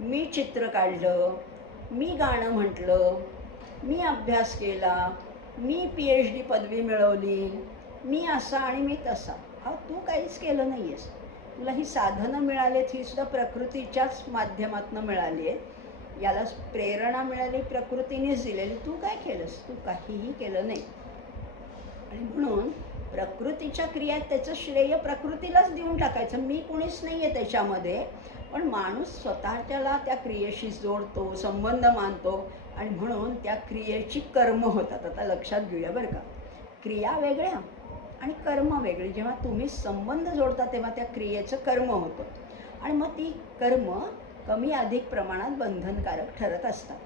मी चित्र काढलं, मी गाणं म्हटलं, मी अभ्यास केला, मी PhD पदवी मिळवली, मी असा आणि मी तसा. हा, तू काहीच केलं नाही आहेस. तुला ही साधनं मिळालीत, ही सुद्धा प्रकृतीच्याच माध्यमातून मिळाली आहेत. याला प्रेरणा मिळाली प्रकृतीनेच दिलेली. तू काय केलंस? तू काहीही केलं नाही. आणि म्हणून प्रकृतीच्या क्रियात त्याचं श्रेय प्रकृतीलाच देऊन टाकायचं. मी कुणीच नाही आहे त्याच्यामध्ये. पण माणूस स्वतःच्याला त्या क्रियेशी जोडतो, संबंध मानतो आणि म्हणून त्या क्रियेची कर्म होतात. आता लक्षात घेऊया बरं का, क्रिया वेगळ्या आणि कर्म वेगळे. जेव्हा तुम्ही संबंध जोडता तेव्हा त्या क्रियेचं कर्म होतं आणि मग ती कर्म कमी अधिक प्रमाणात बंधनकारक ठरत असतात.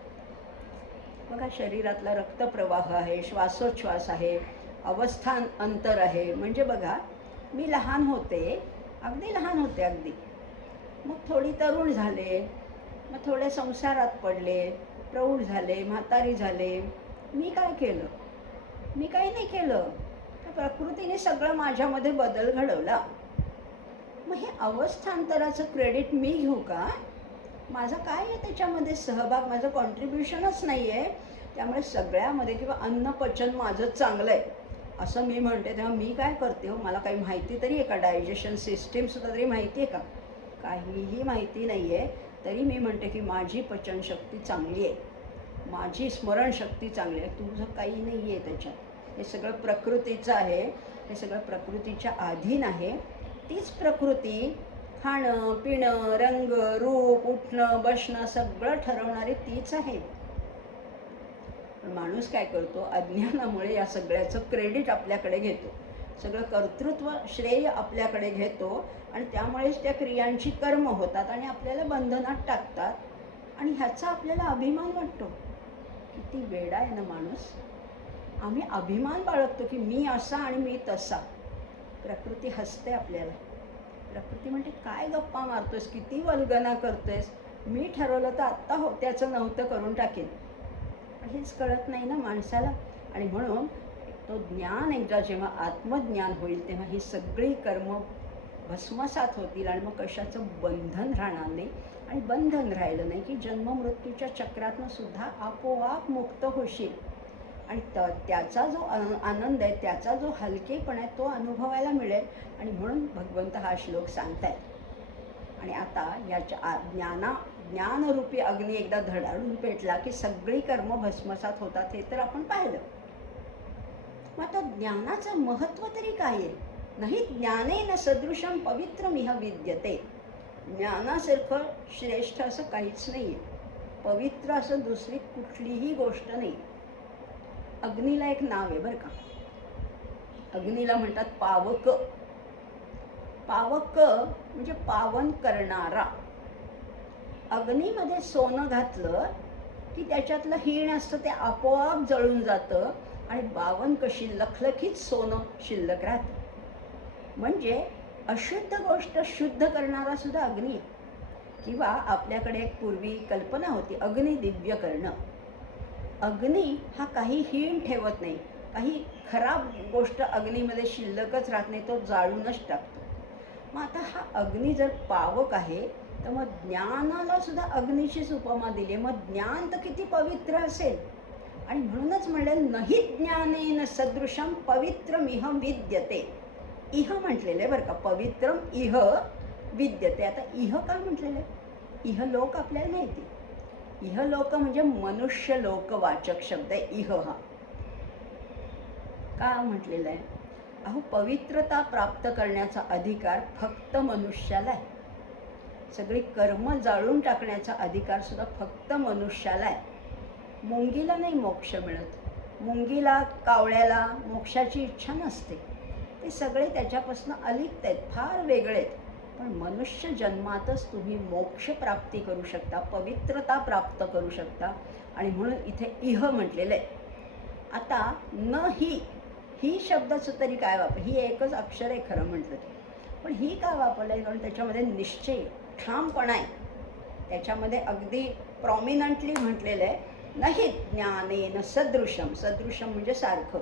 बघा, शरीरातला रक्तप्रवाह आहे, श्वासोच्छ्वास आहे, अवस्थान अंतर आहे. म्हणजे बघा, मी लहान होते, अगदी लहान होते अगदी, मग थोडी तरुण झाले, मग थोडे संसारात पडले, प्रौढ झाले, म्हातारी झाले. मी काय केलं? मी काही नाही केलं. प्रकृतीने सगळं माझ्यामध्ये बदल घडवला. मग हे अवस्थांतराचं क्रेडिट मी घेऊ का? माझा काय आहे त्याच्यामध्ये सहभाग? माझं कॉन्ट्रीब्युशनच नाही आहे. त्यामुळे सगळ्यामध्ये किंवा अन्नपचन माझं चांगलं आहे असं मी म्हणते. तेव्हा मी काय करते हो, मला काही माहिती तरी आहे का? डायजेशन सिस्टीमसुद्धा तरी माहिती आहे का? काहीही माहिती नाही आहे. तरी मी म्हणते की माझी पचनशक्ती चांगली आहे, माझी स्मरणशक्ती चांगली आहे. तुझं काही नाही आहे त्याच्यात. हे सगळं प्रकृतीचं आहे, हे सगळं प्रकृतीच्या अधीन आहे. तीच प्रकृती खाणं, पिणं, रंग, रूप, उठणं, बसणं सगळं ठरवणारी तीच आहे. पण माणूस काय करतो, अज्ञानामुळे या सगळ्याचं क्रेडिट आपल्याकडे घेतो, सगळं कर्तृत्व श्रेय आपल्याकडे घेतो आणि त्यामुळेच त्या क्रियांची कर्म होतात आणि आपल्याला बंधनात टाकतात आणि ह्याचा आपल्याला अभिमान वाटतो. किती वेडा आहे ना माणूस. आम्ही अभिमान बाळगतो की मी असा आणि मी तसा. प्रकृती हसते आपल्याला. प्रकृती म्हणते, काय गप्पा मारतोयस, किती वल्गना करतोयस, मी ठरवलं तर आत्ता होत्याचं नव्हतं करून टाकेन. हेच कळत नाही ना माणसाला. आणि म्हणून तो ज्ञान एकदा जेव्हा आत्मज्ञान होईल तेव्हा ही सगळी कर्म भस्मसात होतील आणि मग कशाचं बंधन राहणार नाही. आणि बंधन राहिलं नाही की जन्ममृत्यूच्या चक्रातनं सुद्धा आपोआप मुक्त होशील आणि त्याचा जो आनंद आहे, त्याचा जो हलकेपणा आहे तो अनुभवायला मिळेल. आणि म्हणून भगवंत हा श्लोक सांगतायत. आणि आता याच्या ज्ञानरूपी अग्नी एकदा धडाडून पेटला की सगळी कर्म भस्मसात होतात, हे तर आपण पाहिलं. मग आता ज्ञानाचं महत्त्व तरी काय आहे? नाही ज्ञानेन सदृशम पवित्रमिह विद्यते. ज्ञानासारखं श्रेष्ठ असं काहीच नाही आहे. पवित्र असं दुसरी कुठलीही गोष्ट नाही. अग्नीला एक नाव आहे बरं का. अग्नीला म्हणतात पावक. पावक म्हणजे पावन करणारा. अग्नीमध्ये सोनं घातलं की त्याच्यातलं हीण असतं ते आपोआप जळून जातं आणि बावन कशी लखलखीत सोनं शिल्लक राहतं. म्हणजे अशुद्ध गोष्ट शुद्ध करणारा सुद्धा अग्नी आहे. किंवा आपल्याकडे एक पूर्वी कल्पना होती अग्नी दिव्य करणं. अग्नी हा काही हीण ठेवत नाही. काही खराब गोष्ट अग्नीमध्ये शिल्लकच राहत नाही, तो जाळूनच टाकतो. मग आता हा अग्नी जर पावक आहे तर मग ज्ञानाला सुद्धा अग्नीचीच उपमा दिली. मग ज्ञान तर किती पवित्र असेल. आणि म्हणूनच म्हणले नहि ज्ञानेन सदृशम पवित्रमिह विद्यते. इह म्हटलेलं आहे बरं का. पवित्रम इह विद्यते. आता इह का म्हटलेलं आहे? इह लोक आपल्याला माहिती. इह लोक म्हणजे मनुष्य लोकवाचक शब्द आहे इह हा. का म्हटलेलं आहे? अहो पवित्रता प्राप्त करण्याचा अधिकार फक्त मनुष्याला आहे. सगळी कर्म जाळून टाकण्याचा अधिकार सुद्धा फक्त मनुष्याला आहे. मुंगीला नाही मोक्ष मिळत. मुंगीला कावळ्याला मोक्षाची इच्छा नसते. ते सगळे त्याच्यापासून अलिप्त आहेत, फार वेगळे आहेत. पण मनुष्य जन्मातच तुम्ही मोक्ष प्राप्ती करू शकता, पवित्रता प्राप्त करू शकता. आणि म्हणून इथे इह म्हटलेलं आहे. आता न ही शब्दाचं तरी काय वापर. ही एकच अक्षर आहे खरं म्हटलं तर. पण ही का वापरलं आहे? कारण त्याच्यामध्ये निश्चय ठामपणा आहे. त्याच्यामध्ये अगदी प्रॉमिनंटली म्हटलेलं आहे नाही ज्ञानेन सदृशम. सदृशम म्हणजे सारखं.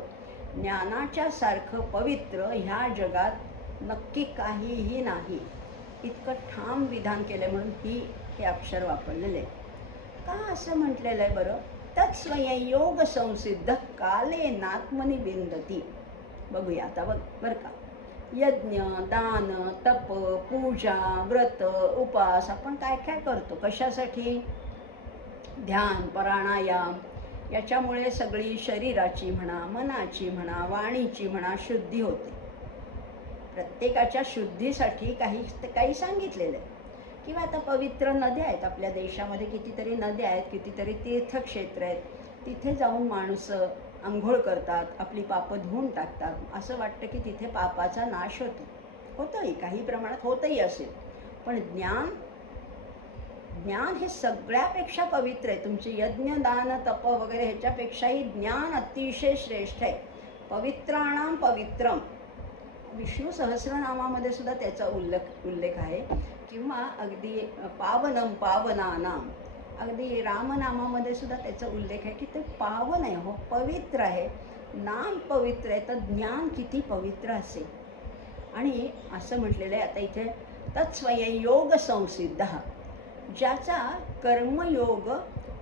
ज्ञानाच्या सारखं पवित्र ह्या जगात नक्की काहीही नाही. इतकं ठाम विधान केलं म्हणून हे अक्षर वापरलेलं आहे. का असं म्हटलेलं आहे बरं? तत्स्वयं योग संसिद्ध कालेनात्मनि विंदती. बघूया आता बरं का. यज्ञ, दान, तप, पूजा, व्रत, उपास आपण काय काय करतो. कशासाठी? ध्यान, प्राणायाम. याच्यामुळे सगळी शरीराची म्हणा, मनाची म्हणा, वाणीची म्हणा शुद्धी होते. प्रत्येकाच्या शुद्धीसाठी काही सांगितलेलं आहे. किंवा आता पवित्र नद्या आहेत आपल्या देशामध्ये. कितीतरी नद्या आहेत, कितीतरी तीर्थक्षेत्र आहेत. तिथे जाऊन माणसं आंघोळ करतात, आपली पापं धुवून टाकतात. असं वाटतं की तिथे पापाचा नाश होतो. होतंही, काही प्रमाणात होतही असेल. पण ज्ञान हे सगळ्यापेक्षा पवित्र आहे. तुमचे यज्ञ, दान, तप वगैरे ह्याच्यापेक्षाही ज्ञान अतिशय श्रेष्ठ आहे. पवित्राणाम पवित्रम. विष्णू सहस्रनामामध्ये सुद्धा त्याचा उल्लेख आहे. किंवा अगदी पावनम पावनानाम. अगदी रामनामामध्ये सुद्धा त्याचा उल्लेख आहे की ते पावन आहे, हो पवित्र आहे. नाम पवित्र आहे तर ज्ञान किती पवित्र असेल. आणि असं म्हटलेलं आहे आता इथे तत्स्वयं योग संसिद्ध. ज्याचा कर्मयोग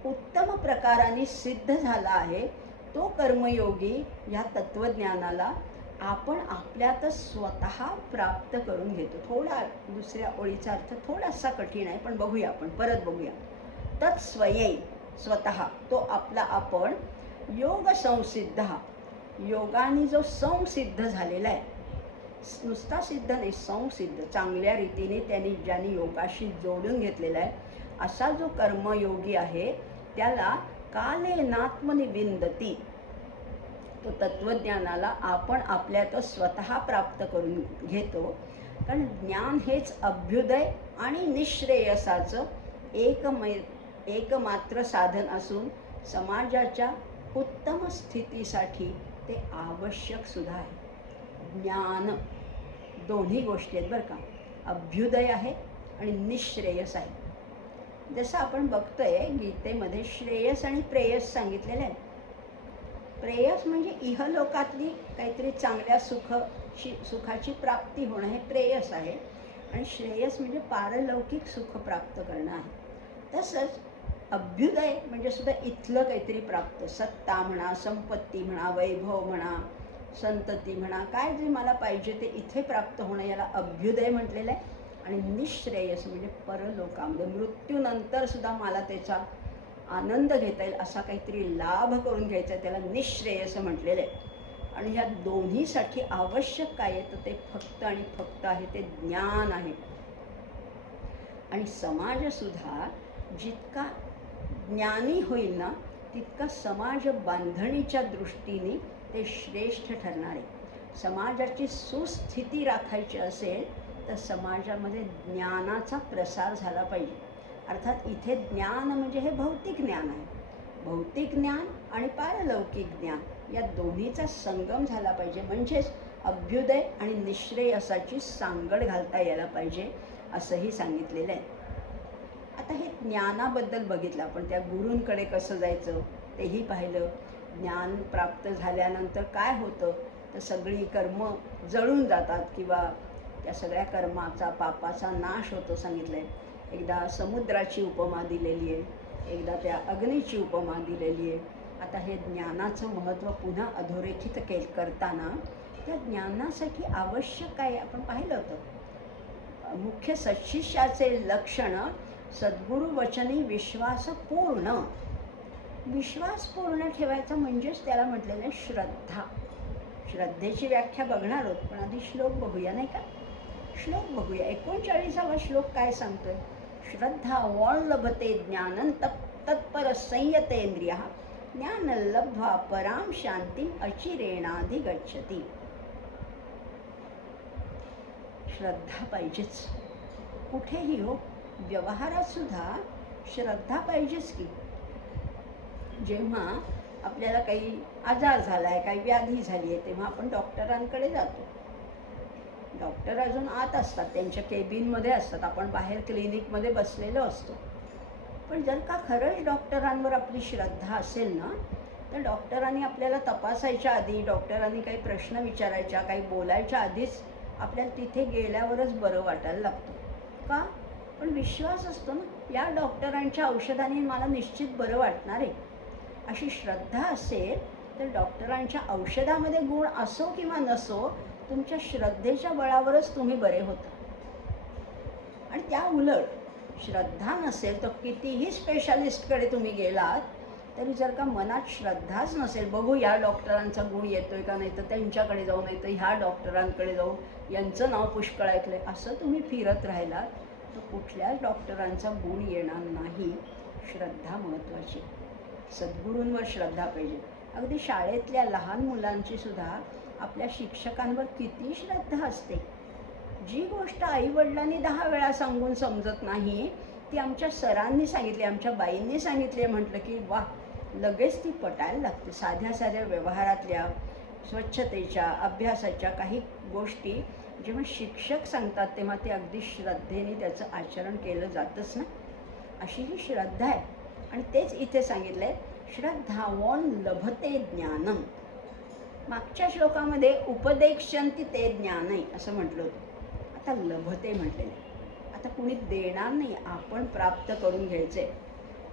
उत्तम प्रकाराने सिद्ध झाला आहे तो कर्मयोगी या तत्त्वज्ञानाला आपण आपल्यातच स्वतः प्राप्त करून घेतो. थोडा दुसऱ्या ओळीचा अर्थ थोडासा कठीण आहे, पण बघूया आपण, परत बघूया. तत्स्वयं स्वतः, तो आपला आपण. योग संसिद्ध, योगाने जो संसिद्ध झालेला आहे. नुसता सिद्ध नाही, संसिद्ध, चांगल्या रीतीने ज्याने योगाशी जोडून घेतलेला आहे असा जो कर्मयोगी आहे त्याला कालेनात्मनि विंदती. तो तत्त्वज्ञानाला आपण आपल्यातच स्वतः प्राप्त करून घेतो. कारण ज्ञान हेच अभ्युदय आणि निःश्रेयसाचं एकमात्र साधन असून समाजाच्या उत्तम स्थितीसाठी ते आवश्यक सुद्धा आहे. ज्ञान दोन्ही गोष्टी आहेत बरं का. अभ्युदय आहे आणि निःश्रेयस आहे. जसं आपण बघतोय गीतेमध्ये श्रेयस आणि प्रेयस सांगितलेले आहे. प्रेयस म्हणजे इहलोकातली काहीतरी चांगल्या सुखाची प्राप्ती होणं हे प्रेयस आहे. आणि श्रेयस म्हणजे पारलौकिक सुख प्राप्त करणं आहे. तसंच अभ्युदय म्हणजे सुद्धा इथलं काहीतरी प्राप्त, सत्ता म्हणा, संपत्ती म्हणा, वैभव म्हणा, संतती म्हणा, काय जे मला पाहिजे ते इथे प्राप्त होणं याला अभ्युदय म्हटलेलं आहे. आणि निःश्रेयस म्हणजे परलोकामध्ये मृत्यूनंतर सुद्धा मला त्याचा आनंद घेता येईल असा काहीतरी लाभ करून घ्यायचा, त्याला निःश्रेयस म्हटलेलं आहे. आणि ह्या दोन्हीसाठी आवश्यक काय आहे तर ते फक्त आणि फक्त आहे ते ज्ञान आहे. आणि समाजसुद्धा जितका ज्ञानी होईल ना तितका समाज बांधणीच्या दृष्टीने ते श्रेष्ठ ठरणार आहे. समाजाची सुस्थिती राखायची असेल तर समाजामध्ये ज्ञानाचा प्रसार झाला पाहिजे. अर्थात इथे ज्ञान म्हणजे हे भौतिक ज्ञान आहे. भौतिक ज्ञान आणि पारलौकिक ज्ञान या दोन्हीचा संगम झाला पाहिजे. म्हणजेच अभ्युदय आणि निःश्रेयसाची सांगड घालता यायला पाहिजे असंही सांगितलेलं आहे. आता हे ज्ञानाबद्दल बघितलं आपण. त्या गुरूंकडे कसं जायचं तेही पाहिलं. ज्ञान प्राप्त झाल्यानंतर काय होतं तर सगळी कर्म जळून जातात किंवा त्या सगळ्या कर्माचा पापाचा नाश होतो सांगितलं आहे. एकदा समुद्राची उपमा दिलेली आहे, एकदा त्या अग्नीची उपमा दिलेली आहे. आता हे ज्ञानाचं महत्त्व पुन्हा अधोरेखित करताना त्या ज्ञानासाठी आवश्यक काय आपण पाहिलं होतं. मुख्य सत्शिष्याचे लक्षण सद्गुरु वचनी विश्वास पूर्ण. विश्वास पूर्ण ठेवायचा म्हणजेच त्याला म्हटलेलं आहे श्रद्धा. श्रद्धेची व्याख्या बघणार आहोत पण आधी श्लोक बघूया नाही का. श्लोक बघूया. 39वा श्लोक काय सांगतोय. श्रद्धावान् लभते ज्ञानं तत्पर संयतेंद्रियः ज्ञान लब्ध्वा परां शांतीं अचिरेणाधिगच्छति. श्रद्धा पाहिजेच कुठेही हो. व्यवहारात सुद्धा श्रद्धा पाहिजेच की. जेव्हा आपल्याला काही आजार झाला आहे, काही व्याधी झाली आहे तेव्हा आपण डॉक्टरांकडे जातो. डॉक्टर अजून आत असतात, त्यांच्या केबिनमध्ये असतात, आपण बाहेर क्लिनिकमध्ये बसलेलो असतो. पण जर का खरंच डॉक्टरांवर आपली श्रद्धा असेल ना तर डॉक्टरांनी आपल्याला तपासायच्या आधी, डॉक्टरांनी काही प्रश्न विचारायच्या, काही बोलायच्या आधीच आपल्याला तिथे गेल्यावरच बरं वाटायला लागतं. का? पण विश्वास असतो ना, या डॉक्टरांच्या औषधाने मला निश्चित बरं वाटणार आहे अशी श्रद्धा असेल तर डॉक्टरांच्या औषधामध्ये गुण असो किंवा नसो तुमच्या श्रद्धेच्या बळावरच तुम्ही बरे होता. आणि त्या उलट श्रद्धा नसेल तर कितीही स्पेशालिस्टकडे तुम्ही गेलात तरी जर का मनात श्रद्धाच नसेल, बघू या डॉक्टरांचा गुण येतोय का, नाही तर त्यांच्याकडे जाऊ, नाही तर ह्या डॉक्टरांकडे जाऊ, यांचं नाव पुष्कळ ऐकलंय, असं तुम्ही फिरत राहिलात तर कुठल्याच डॉक्टरांचा गुण येणार नाही. श्रद्धा महत्त्वाची. सद्गुरूंवर श्रद्धा पाहिजे. अगदी शाळेतल्या लहान मुलांची सुद्धा आपल्या शिक्षकांवर किती श्रद्धा असते. जी गोष्ट आईवडिलांनी 10 वेळा सांगून समजत नाही ती आमच्या सरांनी सांगितली, आमच्या बाईंनी सांगितली म्हटलं की वा, लगेच ती पटायला लागते. साध्या साध्या व्यवहारातल्या, स्वच्छतेच्या, अभ्यासाच्या काही गोष्टी जेव्हा शिक्षक सांगतात तेव्हा ते अगदी श्रद्धेने त्याचं आचरण केलं जातंच ना. अशी ही श्रद्धा आहे. आणि तेच इथे सांगितलं आहे, श्रद्धावान् लभते ज्ञानम. मागच्या श्लोकामध्ये उपदेक्ष्यन्ति ते ज्ञानय असं म्हटलं होतं. आता लभते म्हटलेलं. आता कुणी देणार नाही, आपण प्राप्त करून घ्यायचे.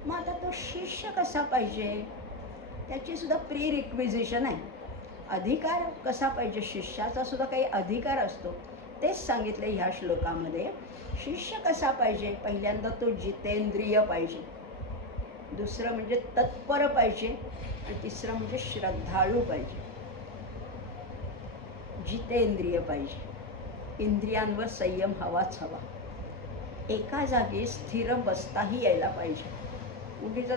मग आता तो शिष्य कसा पाहिजे त्याची सुद्धा प्री रिक्विजिशन आहे. अधिकार कसा पाहिजे, शिष्याचा सुद्धा काही अधिकार असतो. तेच सांगितले ह्या श्लोकामध्ये. शिष्य कसा पाहिजे, पहिल्यांदा तो जितेंद्रिय पाहिजे, दुसरं म्हणजे तत्पर पाहिजे आणि तिसरं म्हणजे श्रद्धाळू पाहिजे. जितेंद्रिय पाहिजे. इंद्रियांवर संयम हवाच हवा. एका जागी स्थिर बसताही यायला पाहिजे. उगीच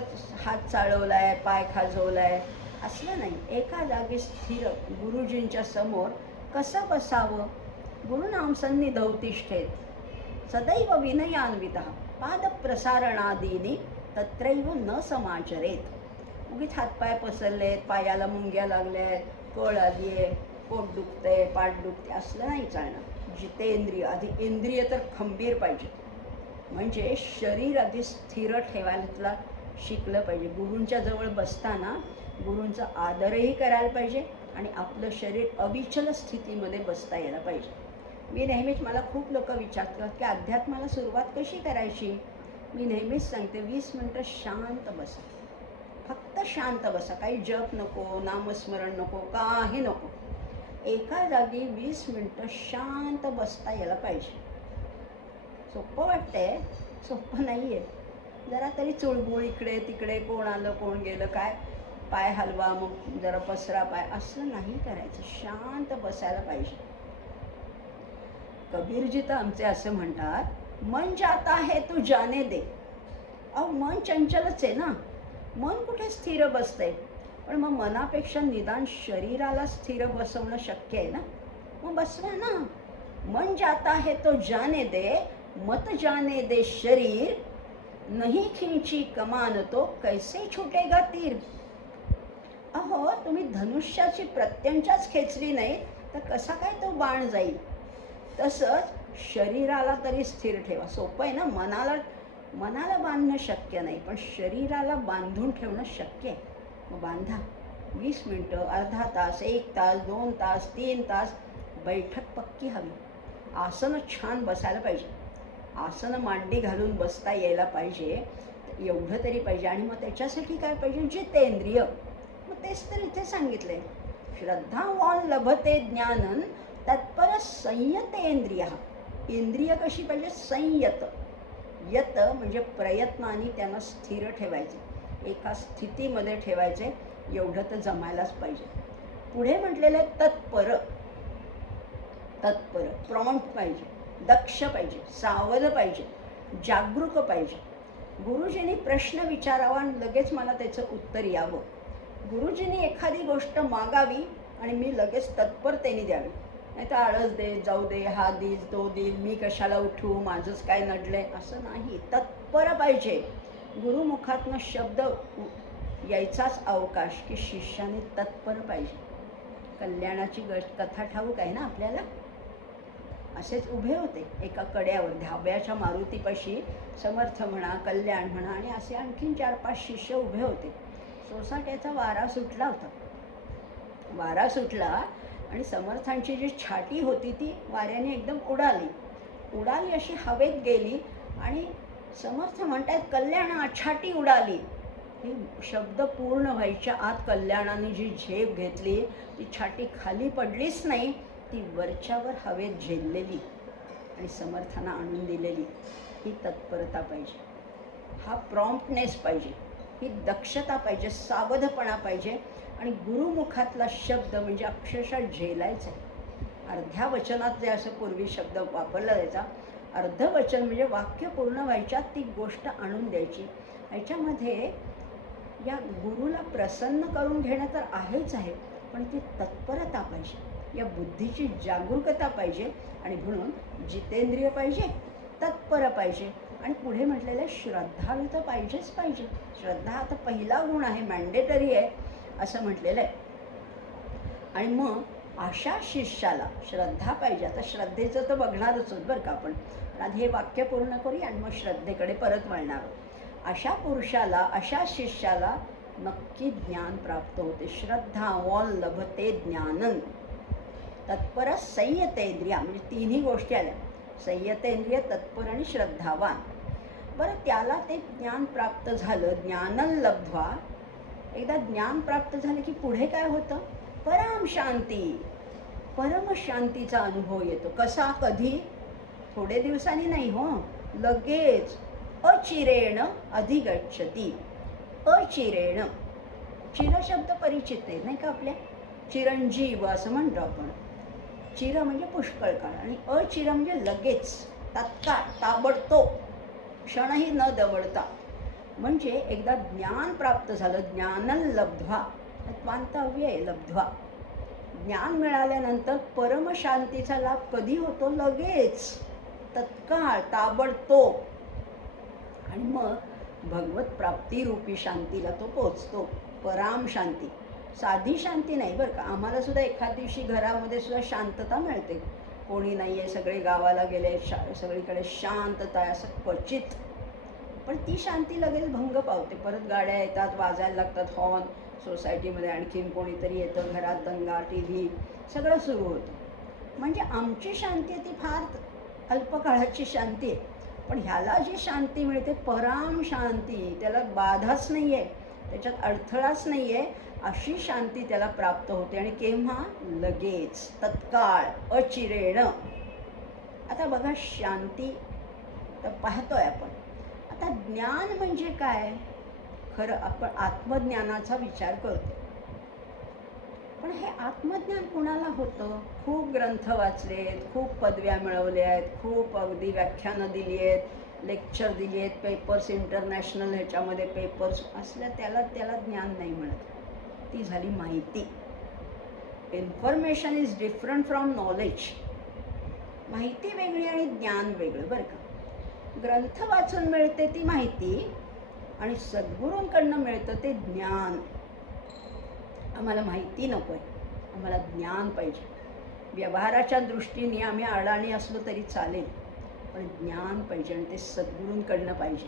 हात चालवलाय, पाय खाजवलाय असलं नाही. एका जागी स्थिर गुरुजींच्या समोर कसं बसावं. गुरुनाम सन्निधौ तिष्ठेत सदैव विनयान्वितः पादप्रसारणादीनी तत्रैव न समाचरेत. उगीच हातपाय पसरलेत, पायाला मुंग्या लागल्या आहेत, कळ आली आहे, पोट दुखतंय, पाठ दुखते असलं नाही चालणार. जितेंद्रिय. आधी इंद्रिय तर खंबीर पाहिजे. म्हणजे शरीर आधी स्थिर ठेवायला शिकलं पाहिजे. गुरूंच्या जवळ बसताना गुरूंचा आदरही करायला पाहिजे आणि आपलं शरीर अविचल स्थितीमध्ये बसता यायला पाहिजे. मी नेहमीच, मला खूप लोक विचारतात की अध्यात्माला सुरुवात कशी करायची. मी नेहमीच सांगते 20 मिनटं शांत बसा. फक्त शांत बसा. काही जप नको, नामस्मरण नको, काही नको. एका जागी 20 मिनटं शांत बसता यायला पाहिजे. सोपं वाटतंय, सोपं नाही आहे. जरा तरी चुळबुळ इकडे तिकडे, कोण आलं कोण गेलं काय पाय हलवा, मग जरा पसरा पाय, असं नाही करायचं. शांत बसायला पाहिजे. कबीरजी तर आमचे असं म्हणतात, मन जाता है तू जाने दे. अहो मन चंचलच आहे ना, मन कुठे स्थिर बसतंय. पण मग मनापेक्षा निदान शरीराला स्थिर बसवणं शक्य आहे ना, मग बसवा ना. मन जाता है तो जाने दे, मत जाने दे शरीर, नहीं खिंची कमान तो कैसे छुटेगा तीर. अहो तुम्ही धनुष्याची प्रत्यंचाच खेचली नाही तर कसा काय तो बाण जाईल. तसंच शरीराला तरी स्थिर ठेवा. सोपं आहे ना. मनाला बांधणं शक्य नाही, पण शरीराला बांधून ठेवणं शक्य आहे. मग बांधा. 20 मिनटं, अर्धा तास, 1 तास, 2 तास, 3 तास बैठक पक्की हवी. आसनं छान बसायला पाहिजे. आसनं मांडी घालून बसता यायला पाहिजे. एवढं तरी पाहिजे. आणि मग त्याच्यासाठी काय पाहिजे, जितेंद्रिय. मग तेच तर इथे सांगितलंय. श्रद्धावान लभते ज्ञानन तत्पर संयतेंद्रिय. इंद्रिय कशी पाहिजे, संयत. यत म्हणजे प्रयत्नाने त्यांना स्थिर ठेवायचे, एका स्थितीमध्ये ठेवायचे. एवढं तर जमायलाच पाहिजे. पुढे म्हटलेलं आहे तत्पर. तत्पर प्रॉम्प्ट पाहिजे, दक्ष पाहिजे, सावध पाहिजे, जागरूक पाहिजे. गुरुजींनी प्रश्न विचारावा आणि लगेच मला त्याचं उत्तर यावं. गुरुजींनी एखादी गोष्ट मागावी आणि मी लगेच तत्परतेने द्यावी. नाही तर आळस दे, जाऊ दे, हा देईल तो देईल, मी कशाला उठू, माझंच काय नडलंय, असं नाही. तत्पर पाहिजे. गुरुमुखातनं शब्द यायचाच अवकाश की शिष्याने तत्पर पाहिजे. कल्याणाची कथा ठाऊक आहे ना आपल्याला. असेच उभे होते एका कड्यावर, धाब्याच्या मारुतीपाशी. समर्थ म्हणा, कल्याण म्हणा आणि असे आणखीन 4-5 शिष्य उभे होते. सोसाट्याचा वारा सुटला होता. वारा सुटला आणि समर्थांची जी छाटी होती ती वाऱ्याने एकदम उडाली अशी हवेत गेली. आणि समर्थ म्हणतात, कल्याणा छाटी उडाली. हे शब्द पूर्ण व्हायच्या आत कल्याणाने जी झेप घेतली, ती छाटी खाली पडलीच नाही, ती वरच्यावर हवेत झेललेली आणि समर्थांना आणून दिलेली. ही तत्परता पाहिजे, हा प्रॉम्प्टनेस पाहिजे, ही दक्षता पाहिजे, सावधपणा पाहिजे. आणि गुरुमुखातला शब्द म्हणजे अक्षरशः झेलायचा आहे. अर्ध्या वचनात जे असं पूर्वी शब्द वापरला जायचा, अर्धवचन म्हणजे वाक्य पूर्ण व्हायच्यात ती गोष्ट आणून द्यायची. ह्याच्यामध्ये या गुरुला प्रसन्न करून घेणं तर आहेच आहे, पण ती तत्परता पाहिजे, या बुद्धीची जागरूकता पाहिजे. आणि म्हणून जितेंद्रिय पाहिजे, तत्पर पाहिजे. आणि पुढे म्हटलेलं श्रद्धाळू तर पाहिजेच पाहिजे. श्रद्धा हा पहिला गुण आहे, मॅन्डेटरी आहे असं म्हटलेलं आहे. आणि मग अशा शिष्याला श्रद्धा पाहिजे. आता श्रद्धेचं तर बघणारच आहोत बरं का आपण. आधी हे वाक्य पूर्ण करूया आणि मग श्रद्धेकडे परत वळणार आहोत. अशा पुरुषाला, अशा शिष्याला नक्की ज्ञान प्राप्त होते. श्रद्धावान लभते ज्ञानन तत्पर संयतेंद्रिया. म्हणजे तिन्ही गोष्टी आल्या, संयतेंद्रिय, तत्पर आणि श्रद्धावान. बरं, त्याला ते ज्ञान प्राप्त झालं. ज्ञानन लब्ध्वा. एकदा ज्ञान प्राप्त झालं की पुढे काय होतं, परम शांती, परमशांतीचा अनुभव येतो. कसा, कधी, थोडे दिवसांनी नाही हो, लगेच. अचिरेण अधिगच्छती. अचिरेण, चिर शब्द परिचित आहे नाही का आपल्या. चिरंजीव असं म्हणतो आपण. चिर म्हणजे पुष्कळ काळ आणि अचिर म्हणजे लगेच, तात्काळ, ताबडतोब, क्षणही न दवडता. म्हणजे एकदा ज्ञान प्राप्त झालं, ज्ञानन लब्ध्वा, त्वांत अव्यय लब्ध्वा. ज्ञान मिळाल्यानंतर परमशांतीचा लाभ कधी होतो, लगेच, तत्काळ, ताबडतोब. आणि मग भगवत प्राप्तीरूपी शांतीला तो पोचतो. पराम शांती, साधी शांती नाही बरं का. आम्हाला सुद्धा एखाद दिवशी घरामध्ये सुद्धा शांतता मिळते. कोणी नाही आहे, सगळे गावाला गेले, सगळीकडे शांतता आहे असं क्वचित. पण ती शांती लगेच भंग पावते. परत गाड्या येतात, वाजायला लागतात हॉर्न, सोसायटीमध्ये आणखीन कोणीतरी येतं, घरात दंगा, TV सगळं सुरू होतं. म्हणजे आमची शांती ती फार अल्पकाळाची शांती आहे. पण ह्याला जी शांती मिळते, पराम शांती, त्याला बाधाच नाही आहे, त्याच्यात अडथळाच नाही आहे, अशी शांती त्याला प्राप्त होते. आणि केव्हा, लगेच, तत्काळ, अचिरेण. आता बघा, शांती तर पाहतोय आपण. आता ज्ञान म्हणजे काय, खरं आपण आत्मज्ञानाचा विचार करतो. पण हे आत्मज्ञान कुणाला होतं? खूप ग्रंथ वाचलेत, खूप पदव्या मिळवल्या आहेत, खूप अगदी व्याख्यानं दिली आहेत, लेक्चर दिली आहेत, पेपर्स इंटरनॅशनल ह्याच्यामध्ये पेपर्स असल्या त्याला ज्ञान नाही म्हणत. ती झाली माहिती. Information is different from knowledge. माहिती वेगळी आणि ज्ञान वेगळं बरं का. ग्रंथ वाचून मिळते ती माहिती आणि सद्गुरूंकडनं मिळतं ते ज्ञान. आम्हाला माहिती नको आहे, आम्हाला ज्ञान पाहिजे. व्यवहाराच्या दृष्टीने आम्ही अडाणी असलो तरी चालेल, पण ज्ञान पाहिजे आणि ते सद्गुरूंकडनं पाहिजे.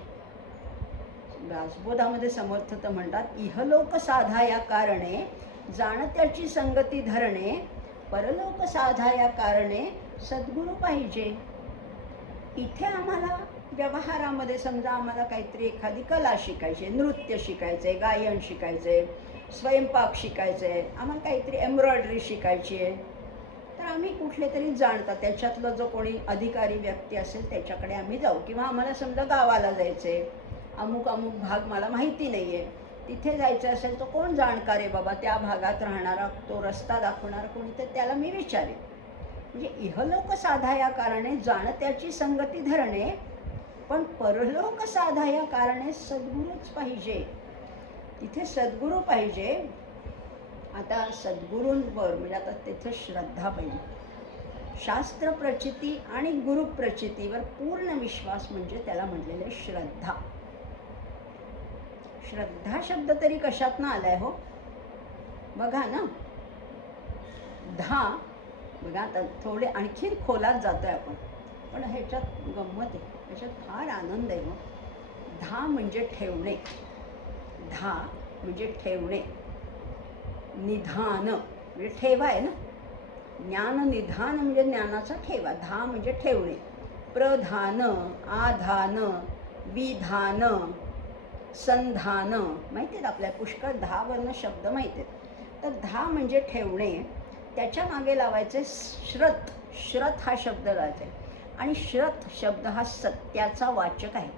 दासबोधामध्ये समर्थ तर म्हणतात, इहलोक साधा या कारणे जाणत्याची संगती धरणे, परलोक साधा या कारणे सद्गुरू पाहिजे. इथे आम्हाला व्यवहारामध्ये समजा आम्हाला काहीतरी एखादी कला शिकायची, नृत्य शिकायचं आहे, गायन शिकायचं आहे, स्वयंपाक शिकायचं आहे, आम्हाला काहीतरी एम्ब्रॉयडरी शिकायची आहे, तर आम्ही कुठले तरी जाणतात त्याच्यातलं जो कोणी अधिकारी व्यक्ती असेल त्याच्याकडे आम्ही जाऊ. किंवा आम्हाला समजा गावाला जायचं आहे, अमुक भाग मला माहिती नाही आहे, तिथे जायचं असेल तर कोण जाणकार आहे बाबा त्या भागात राहणारा, तो रस्ता दाखवणारा कोणी, तर त्याला मी विचारेन. म्हणजे इहलोक साधा या कारणे जाणत्याची संगती धरणे, पण परलोक साधा या कारणे सद्गुरूच पाहिजे. तिथे सद्गुरू पाहिजे. आता सद्गुरूंवर म्हणजे आता तिथे श्रद्धा पाहिजे. शास्त्र प्रचिती आणि गुरु प्रचितीवर पूर्ण विश्वास म्हणजे त्याला म्हटलेलं आहे श्रद्धा. श्रद्धा शब्द तरी कशातनं आलाय हो? बघा ना, धा बघा. आता थोडे आणखीन खोलात जातोय आपण, पण ह्याच्यात गंमत आहे, ह्याच्यात फार आनंद आहे हो. धा म्हणजे ठेवणे. धा म्हणजे ठेवणे. निधान म्हणजे ठेवा आहे ना. ज्ञान निधान म्हणजे ज्ञानाचा ठेवा. धा म्हणजे ठेवणे. प्रधान, आधान, विधान, संधान माहिती आहेत आपल्या पुष्कळ 10 वर्ण शब्द माहिती आहेत. तर धा म्हणजे ठेवणे, त्याच्या मागे लावायचे श्रत. श्रत हा शब्द लावायचा आहे आणि श्रत शब्द हा सत्याचा वाचक आहे.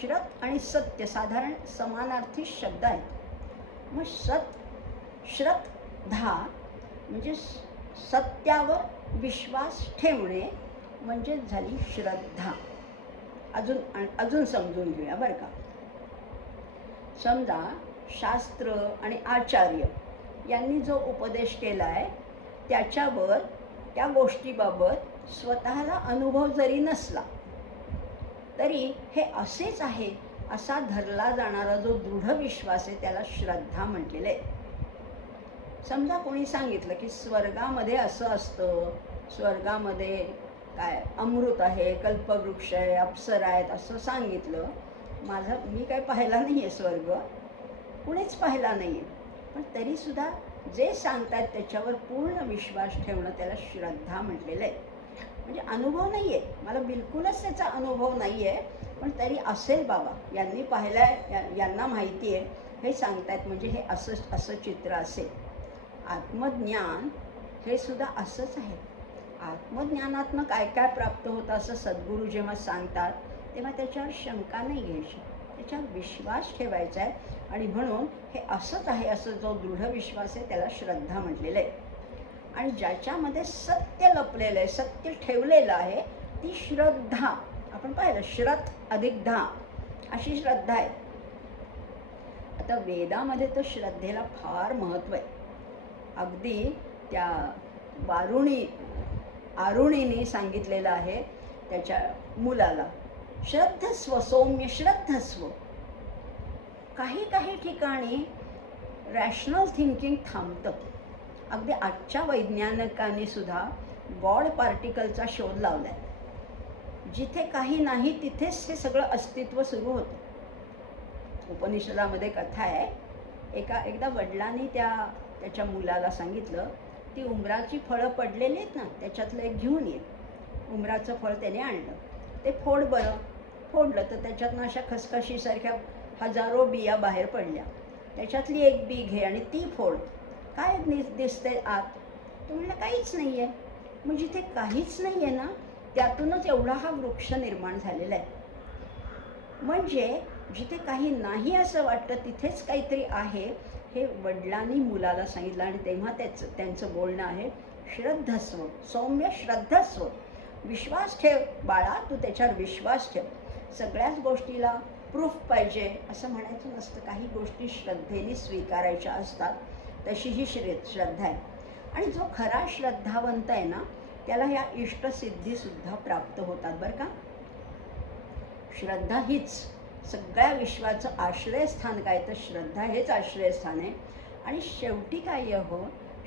श्रत आणि सत्य साधारण समानार्थी शब्द आहेत. मग श्रत धा म्हणजे सत्यावर विश्वास ठेवणे म्हणजे झाली श्रद्धा. अजून समजून घेऊया बरं का. समजा शास्त्र आणि आचार्य यांनी जो उपदेश केला आहे त्याच्यावर, त्या गोष्टीबाबत स्वतःला अनुभव जरी नसला तरी हे असेच आहे असा धरला जाणारा जो दृढ विश्वास आहे त्याला श्रद्धा म्हटलेलं आहे. समजा कोणी सांगितलं की स्वर्गामध्ये असं असतं, स्वर्गामध्ये काय अमृत आहे, कल्पवृक्ष आहे, अप्सरा आहेत असं सांगितलं. मी काय पाहिला नाही आहे स्वर्ग, कुणीच पाहिला नाही आहे, पण तरीसुद्धा जे सांगतात त्याच्यावर पूर्ण विश्वास ठेवणं त्याला श्रद्धा म्हटलेलं आहे. म्हणजे अनुभव नाही आहे, मला बिलकुलच त्याचा अनुभव नाही आहे, पण तरी असेल बाबा, यांनी पाहिलं आहे, यांना माहिती आहे, हे सांगतायत म्हणजे हे असं चित्र असेल. आत्मज्ञान हे सुद्धा असंच आहे. आत्मज्ञानातनं काय काय प्राप्त होतं असं सद्गुरू जेव्हा सांगतात तेव्हा त्याच्यावर शंका नाही घ्यायची, त्याच्यावर विश्वास ठेवायचा आहे. आणि म्हणून हे असंच आहे असं जो दृढ विश्वास आहे त्याला श्रद्धा म्हटलेलं आहे. आणि ज्याच्यामध्ये सत्य लपलेलं आहे, सत्य ठेवलेलं आहे, ती श्रद्धा. आपण पाहिलं श्रत अधिक धा अशी श्रद्धा आहे. आता वेदामध्ये तर श्रद्धेला फार महत्त्व आहे. अगदी त्या आरुणीने सांगितलेलं आहे त्याच्या मुलाला, श्रद्धस्व सौम्य श्रद्धस्व. काही ठिकाणी रॅशनल थिंकिंग थांबतं. अगदी आजच्या वैज्ञानिकांनी सुद्धा गॉड पार्टिकलचा शोध लावला आहे. जिथे काही नाही तिथेच हे सगळं अस्तित्व सुरू होतं. उपनिषदामध्ये कथा आहे, एकदा वडिलांनी त्याच्या मुलाला सांगितलं, ती उंबराची फळं पडलेली आहेत ना त्याच्यातलं एक घेऊन ये. उंबराचं फळ त्याने आणलं, ते फोड बरं. फोडलं तर त्याच्यातनं अशा खसखशीसारख्या हजारो बिया बाहेर पडल्या. त्याच्यातली एक बी घे आणि ती फोड. काय दिसतंय आत? तो म्हणलं काहीच नाही आहे. मग जिथे काहीच नाही आहे ना त्यातूनच एवढा हा वृक्ष निर्माण झालेला आहे. म्हणजे जिथे काही नाही असं वाटतं तिथेच काहीतरी आहे, हे वडिलांनी मुलाला सांगितलं. आणि तेव्हा त्यांचं बोलणं आहे, श्रद्धस्व सौम्य श्रद्धस्व, विश्वास ठेव बाळा, तू त्याच्यावर विश्वास ठेव. सगळ्याच गोष्टीला प्रूफ पाहिजे असं म्हणायचं नसतं. काही गोष्टी श्रद्धेने स्वीकारायच्या असतात, तशी ही श्रद्धा आहे. आणि जो खरा श्रद्धावंत आहे ना, त्याला ह्या इष्टसिद्धीसुद्धा प्राप्त होतात बरं का. श्रद्धा हीच सगळ्या विश्वाचं आश्रयस्थान. काय तर श्रद्धा हेच आश्रयस्थान आहे. आणि शेवटी काय हो,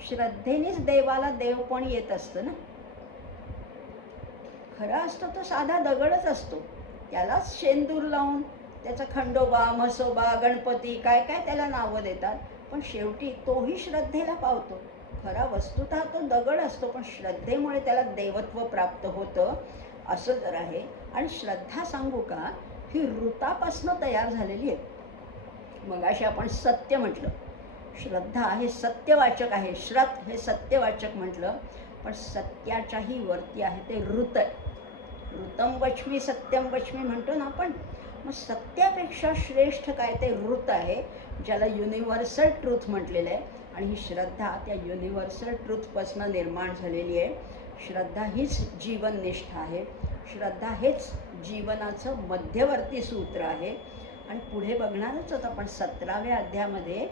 श्रद्धेनेच देवाला देव पण येत असतं ना. खरा असतो तो साधा दगडच असतो, त्यालाच शेंदूर लावून त्याचा खंडोबा म्हसोबा गणपती काय काय त्याला नावं देतात, पण शेवटी तोही श्रद्धेला पावतो. खरा वस्तुतः तो दगड असतो, पण श्रद्धेमुळे त्याला देवत्व प्राप्त होतं, असं जर आहे. आणि श्रद्धा सांगू का, ही ऋतापासनं तयार झालेली आहे. मगाशी आपण सत्य म्हटलं, श्रद्धा हे सत्यवाचक आहे, श्रत हे सत्यवाचक म्हटलं, पण सत्याच्याही वरती आहे ते ऋत आहे. ऋतम वच्मी सत्यम वच्मी म्हणतो ना आपण, मग सत्यापेक्षा श्रेष्ठ काय ते ऋत आहे, ज्याला युनिव्हर्सल ट्रूथ म्हटलेलं आहे. आणि ही श्रद्धा त्या युनिव्हर्सल ट्रूथपासून निर्माण झालेली आहे. श्रद्धा हीच जीवननिष्ठा आहे. श्रद्धा हेच जीवनाचं मध्यवर्ती सूत्र आहे. आणि पुढे बघणारच होत आपण 17व्या अध्यायामध्ये,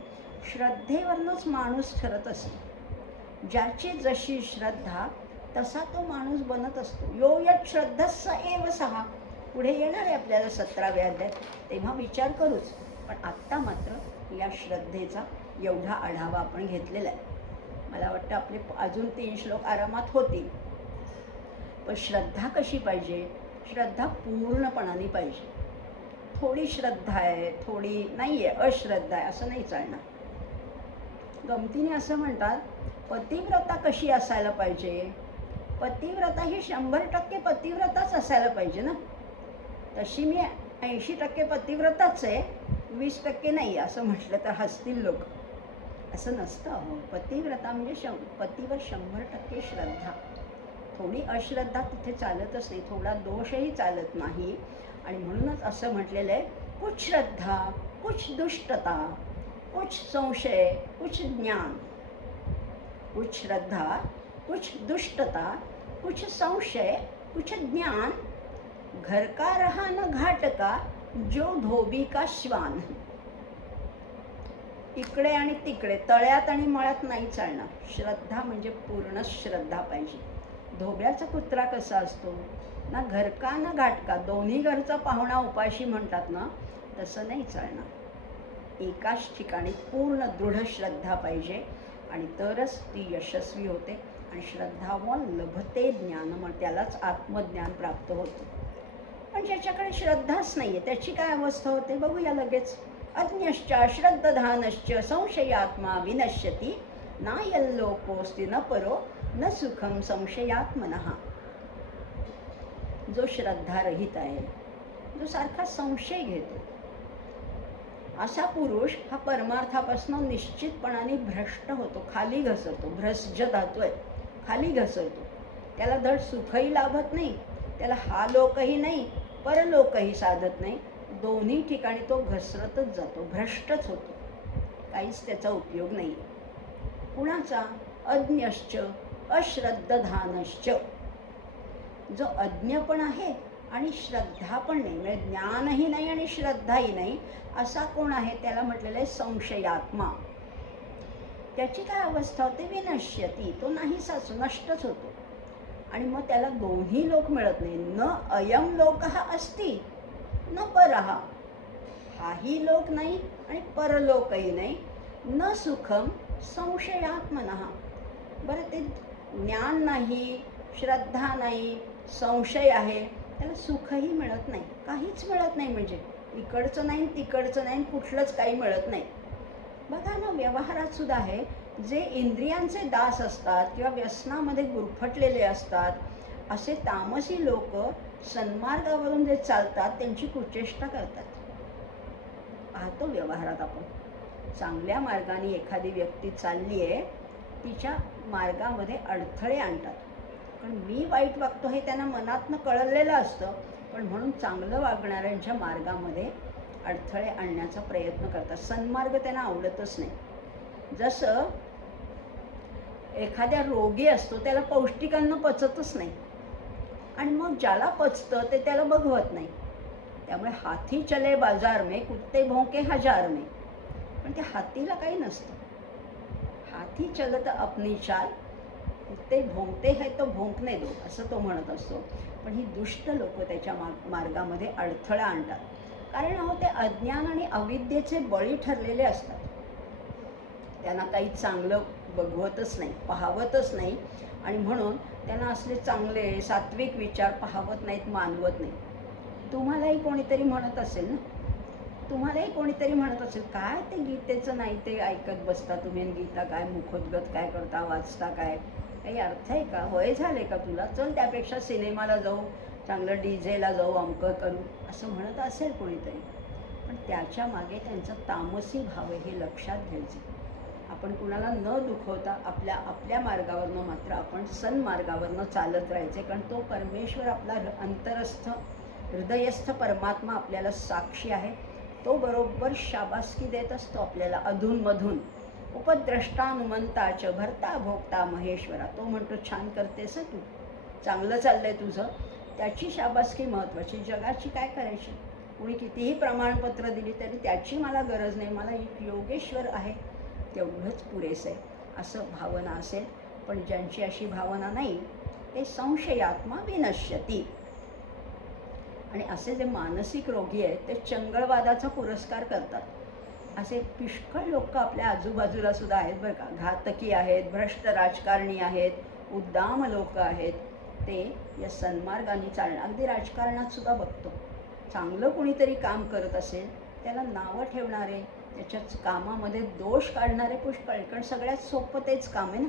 श्रद्धेवरनंच माणूस ठरत असतो. ज्याची जशी श्रद्धा तसा तो माणूस बनत असतो. यो यत् श्रद्धस्स एव सहा. पुढे येणार आहे आपल्याला 17व्या अध्यायात, तेव्हा विचार करूच. पण आत्ता मात्र या श्रद्धेचा एवढा आढावा आपण घेतलेला आहे. मला वाटतं आपले अजून 3 श्लोक आरामात होतील. पण श्रद्धा कशी पाहिजे, श्रद्धा पूर्णपणाने पाहिजे. थोडी श्रद्धा आहे, थोडी नाही आहे, अश्रद्धा आहे असं नाही चालणार. गमतीने असं म्हणतात, पतिव्रता कशी असायला पाहिजे. पतिव्रता ही 100% पतिव्रताच असायला पाहिजे ना. तशी मी 80% पतिव्रताच आहे, 20% नाही असं म्हटलं तर हसतील लोक. असं नसतं अहो. पतिव्रता म्हणजे पतीवर 100% श्रद्धा. थोडी अश्रद्धा तिथे चालतच नाही, थोडा दोषही चालत नाही. आणि म्हणूनच असं म्हटलेलं आहे, कुछ श्रद्धा कुछ दुष्टता कुछ संशय कुछ ज्ञान. कुछ श्रद्धा कुछ दुष्टता कुछ संशय कुछ ज्ञान, घर का रहा न घाट का जो धोबी का श्वान. इकडे आणि तिकडे, तळ्यात आणि मळ्यात नाही चालणार. श्रद्धा म्हणजे पूर्ण श्रद्धा पाहिजे. धोब्याचा कुत्रा कसा असतो ना, घरका ना घाटका, दोन्ही घरचा पाहुणा उपाशी म्हणतात ना, तसं नाही चालणार. एकाच ठिकाणी पूर्ण दृढ श्रद्धा पाहिजे आणि तरच ती यशस्वी होते. आणि श्रद्धावान लभते ज्ञान, मग त्यालाच आत्मज्ञान प्राप्त होतं. पण ज्याच्याकडे श्रद्धाच नाही आहे त्याची काय अवस्था होते बघूया लगेच. अज्ञश्च श्रद्धानश्च संशयात्मा विनश्यती, नायल्लोकोस्ति न परो न सुखम संशयात्मनः. जो श्रद्धारहित आहे, जो सारखा संशय घेतो, असा पुरुष हा परमार्थापासून निश्चितपणाने भ्रष्ट होतो, खाली घसरतो. भ्रष्ट धातू आहे, खाली घसरतो. त्याला धड सुखही लाभत नाही, त्याला हा लोकही नाही, परलोकही साधत नाही. दोन्ही ठिकाणी तो घसरतच जातो, भ्रष्टच होतो, काहीच त्याचा उपयोग नाही. कुणाचा? अज्ञश्च अश्रद्धधानश्च. जो अज्ञ पण आहे आणि श्रद्धा पण नाही, म्हणजे ज्ञानही नाही आणि श्रद्धाही नाही, असा कोण आहे त्याला म्हटलेलं आहे संशयात्मा. त्याची काय अवस्था होते? विनश्यती, तो नाहीसाच, नष्टच होतो. आणि मग त्याला दोन्ही लोक मिळत नाही. न अयम लोकः अस्ति न परः, हाही लोक नाही आणि परलोकही नाही. न सुखम संशयात्मनः. बरं, ते ज्ञान नाही, श्रद्धा नाही, संशय आहे, त्याला सुखही मिळत नाही, काहीच मिळत नाही. म्हणजे इकडचं नाही तिकडचं नाही, कुठलंच काही मिळत नाही. बघा ना, व्यवहारात सुद्धा आहे, जे इंद्रियांचे दास असतात किंवा व्यसनामध्ये गुरफटलेले असतात, असे तामसी लोक सन्मार्गावरून जे चालतात त्यांची कुचेष्टा करतात. पाहतो व्यवहारात आपण. चांगल्या मार्गाने एखादी व्यक्ती चालली आहे, तिच्या मार्गामध्ये अडथळे आणतात. पण मी वाईट वागतो हे त्यांना मनातनं कळलेलं असतं, पण म्हणून चांगलं वागणाऱ्यांच्या मार्गामध्ये अडथळे आणण्याचा प्रयत्न करतात. सन्मार्ग त्यांना आवडतच नाही. जसं एखाद्या रोगी असतो त्याला पौष्टिक अन्न पचतच नाही आणि मग ज्याला पचतं ते त्याला बघवत नाही. त्यामुळे हाथी चले बाजार में, कुत्ते भोंके हजार में. पण त्या हातीला काही नसतं. हाथी चलत अपनी चाल, कुत्ते भोंकते है तो भोंकने दो, असं तो म्हणत असतो. पण ही दुष्ट लोक त्याच्या मार्गामध्ये अडथळा आणतात. कारण अहो ते अज्ञान आणि अविद्येचे बळी ठरलेले असतात. त्यांना काही चांगलं बघवतच नाही, पाहवतच नाही आणि म्हणून त्यांना असले चांगले सात्विक विचार पाहवत नाहीत, मानवत नाही. तुम्हालाही कोणीतरी म्हणत असेल ना, तुम्हालाही कोणीतरी म्हणत असेल, काय ते गीतेचं नाही ते ऐकत बसता तुम्ही, गीता काय मुखोद्गत काय करता, वाचता काय, काही अर्थ आहे का, वय झाले का तुला, चल त्यापेक्षा सिनेमाला जाऊ, चांगलं डीजेला जाऊ, अमकं करू, असं म्हणत असेल कोणीतरी. पण त्याच्या मागे त्यांचा तामसी भाव आहे हे लक्षात घ्यायचं. आपण कुणाला न दुखवता आपल्या मार्गावरनं मात्र आपण सन्मार्गावरनं चालत राहायचे. कारण तो परमेश्वर आपला अंतरस्थ हृदयस्थ परमात्मा आपल्याला साक्षी आहे. तो बरोबर शाबासकी देत असतो आपल्याला अधूनमधून. उपद्रष्टानुमंताच भरता भोगता महेश्वरा. तो म्हणतो छान करतेस तू, चांगलं चाललंय तुझं, त्याची शाबासकी महत्त्वाची. जगाची काय करायची, कुणी कितीही प्रमाणपत्र दिली तरी त्याची मला गरज नाही, मला एक योगेश्वर आहे तेवढंच पुरेसं आहे, असं भावना असेल. पण ज्यांची अशी भावना नाही ते संशयात्मा विनश्यती. आणि असे जे मानसिक रोगी आहेत ते चंगळवादाचा पुरस्कार करतात. असे पुष्कळ लोक आपल्या आजूबाजूला सुद्धा आहेत बरं का. घातकी आहेत, भ्रष्ट राजकारणी आहेत, उद्दाम लोक आहेत. ते या सन्मार्गाने चालणं, अगदी राजकारणात सुद्धा बघतो, चांगलं कुणीतरी काम करत असेल त्याला नावं ठेवणारे, त्याच्याच कामामध्ये दोष काढणारे पुष्कळ. कारण सगळ्यात सोपं तेच काम आहे ना.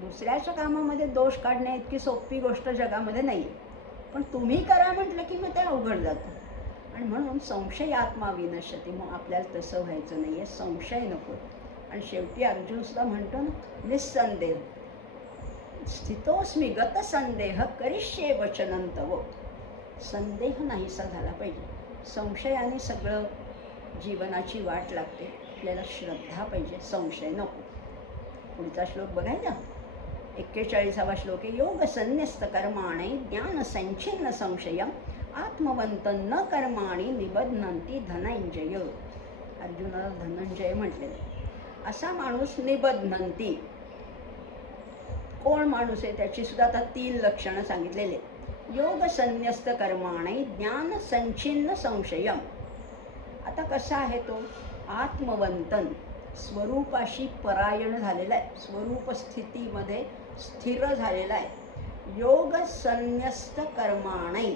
दुसऱ्याच्या कामामध्ये दोष काढण्या इतकी सोपी गोष्ट जगामध्ये नाही आहे. पण तुम्ही करा म्हटलं की मग ते अवघड जातं. आणि म्हणून संशयात्मा विनश्यती. मग आपल्याला तसं व्हायचं नाही आहे, संशय नको. आणि शेवटी अर्जुनसुद्धा म्हणतो ना, निस्संदेह स्थितोस्मी गत संदेह करिष्ये वचनं तव. संदेह नाहीसा झाला पाहिजे. संशयाने सगळं जीवनाची वाट लागते. आपल्याला श्रद्धा पाहिजे, संशय नको. पुढचा श्लोक बघायचा, 41वा श्लोक आहे. योग संन्यस्त कर्माणे ज्ञान संच्छिन्न संशयम आत्मवंत न कर्माणी निबध्नन्ति धनंजय. अर्जुनाला धनंजय म्हटलेले. असा माणूस निबध्नन्ति. कोण माणूस आहे त्याची सुद्धा आता 3 लक्षणं सांगितलेले. योग संन्यस्त कर्माणे ज्ञान संच्छिन्न संशयम. आता कसा आहे तो, आत्मवंतन, स्वरूपाशी परायण झालेला आहे, स्वरूप स्थितीमध्ये स्थिर झालेला आहे. योग संन्यस्त कर्माणे,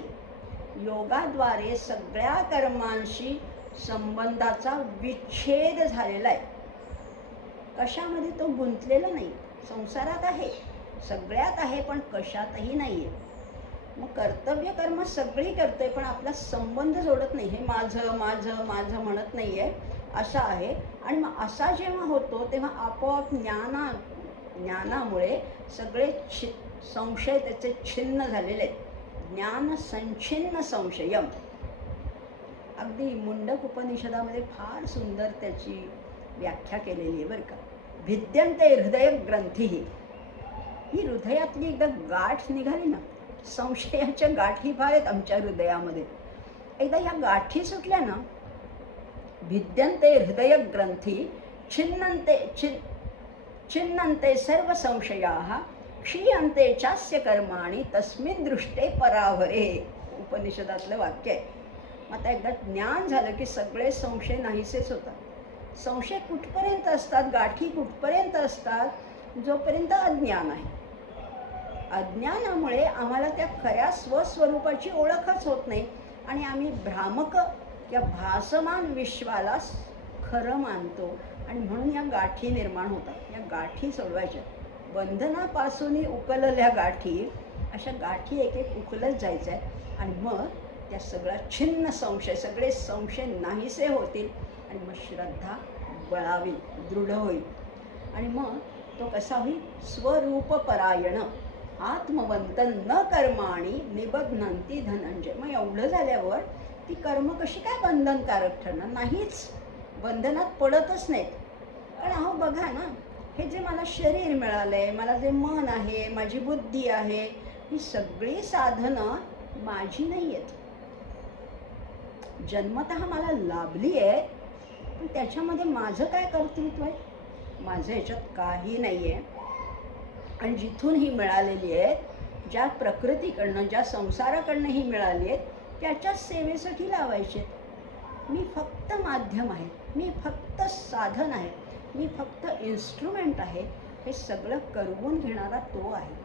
योगाद्वारे सगळ्या कर्मांशी संबंधाचा विच्छेद झालेला आहे. कशामध्ये तो गुंतलेला नाही. संसारात आहे, सगळ्यात आहे, पण कशातही नाही आहे. मग कर्तव्य कर्म सगळी करतोय पण आपला संबंध जोडत नाही. हे माझं माझं माझं म्हणत नाही आहे, असा आहे. आणि मग असा जेव्हा होतो तेव्हा आपोआप ज्ञानामुळे सगळे संशय त्याचे छिन्न झालेले आहेत. ज्ञान संच्छिन्न संशयम. अगदी मुंडक उपनिषदामध्ये फार सुंदर त्याची व्याख्या केलेली आहे बरं का. भिद्यन्ते हृदय ग्रंथी. ही हृदयातली एकदा गाठ निघाली ना, संशयाच्या गाठी फार आहेत आमच्या हृदयामध्ये. एकदा ह्या गाठी सुटल्या ना, भिद्यन्ते हृदय ग्रंथी छिन्नन्ते सर्व संशयाः क्षीयन्ते चास्य कर्माणि तस्मिन् दृष्टे परावरे. उपनिषदातलं वाक्य आहे. आता एकदा ज्ञान झालं की सगळे संशय नाहीसेच होतात. संशय कुठपर्यंत असतात, गाठी कुठपर्यंत असतात, जोपर्यंत अज्ञान आहे. अज्ञानामुळे आम्हाला त्या खऱ्या स्वस्वरूपाची ओळखच होत नाही आणि आम्ही भ्रामक या भासमान विश्वाला खरं मानतो आणि म्हणून या गाठी निर्माण होतात. या गाठी सोडवायच्या. बंधनापासून उकलल्या गाठी, अशा गाठी एक एक उकलत जायच्या आहेत आणि मग त्या सगळा छिन्न संशय, सगळे संशय नाहीसे होतील आणि मग श्रद्धा बळावी, दृढ होईल. आणि मग तो कसा होईल, स्वरूप परायण आत्मवंत न कर्माणी निबध्नन्ति धनंजय. मग एवढं झाल्यावर ती कर्म कशी काय बंधनकारक ठरणार? नाहीच, बंधनात पडतच नाहीत. कारण अहो बघा ना, हे जे मला शरीर मिळालं आहे, मला जे मन आहे, माझी बुद्धी आहे, ही सगळी साधनं माझी नाही आहेत. जन्मतः मला लाभली आहे, पण त्याच्यामध्ये माझं काय कर्तृत्व आहे? माझं याच्यात काही नाही आहे. आणि जिथून ही मिळालेली आहेत, ज्या प्रकृतीकडनं, ज्या संसाराकडनं ही मिळाली आहेत, त्याच्याच सेवेसाठी लावायचे. मी फक्त माध्यम आहे, मी फक्त साधन आहे, मी फक्त इन्स्ट्रुमेंट आहे. हे सगळं करवून घेणारा तो आहे.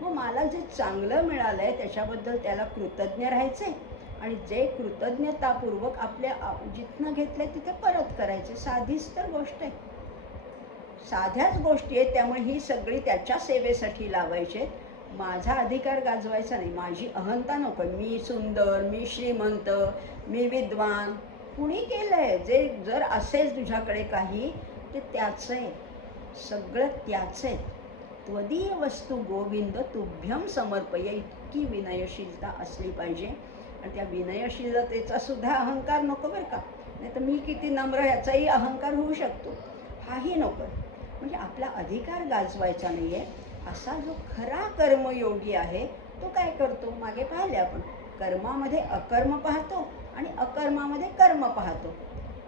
मग मला जे चांगलं मिळालं आहे त्याच्याबद्दल त्याला कृतज्ञ राहायचे आणि जे कृतज्ञतापूर्वक आपल्या जिथनं घेतलंय तिथे परत करायचे. साधीच तर गोष्ट आहे, साध्याच गोष्टी आहेत. त्यामुळे ही सगळी त्याच्या सेवेसाठी लावायचे. माझा अधिकार गाजवायचा नाही, माझी अहंता नको. मी सुंदर, मी श्रीमंत, मी विद्वान, कुणी केलंय? जे जर असेल तुझ्याकडे काही ते त्याचं आहे, सगळं त्याचं आहे. त्वदीय वस्तू गोविंद तुभ्यम समर्पय, इतकी विनयशीलता असली पाहिजे. आणि त्या विनयशीलतेचा सुद्धा अहंकार नको बरं का, नाही तर मी किती नम्र ह्याचाही अहंकार होऊ शकतो, हाही नको. म्हणजे आपला अधिकार गाजवायचा नाही आहे. असा जो खरा कर्मयोगी आहे तो काय करतो? मागे पाहिले आपण, कर्मामध्ये अकर्म पाहतो आणि अकर्मामध्ये कर्म पाहतो.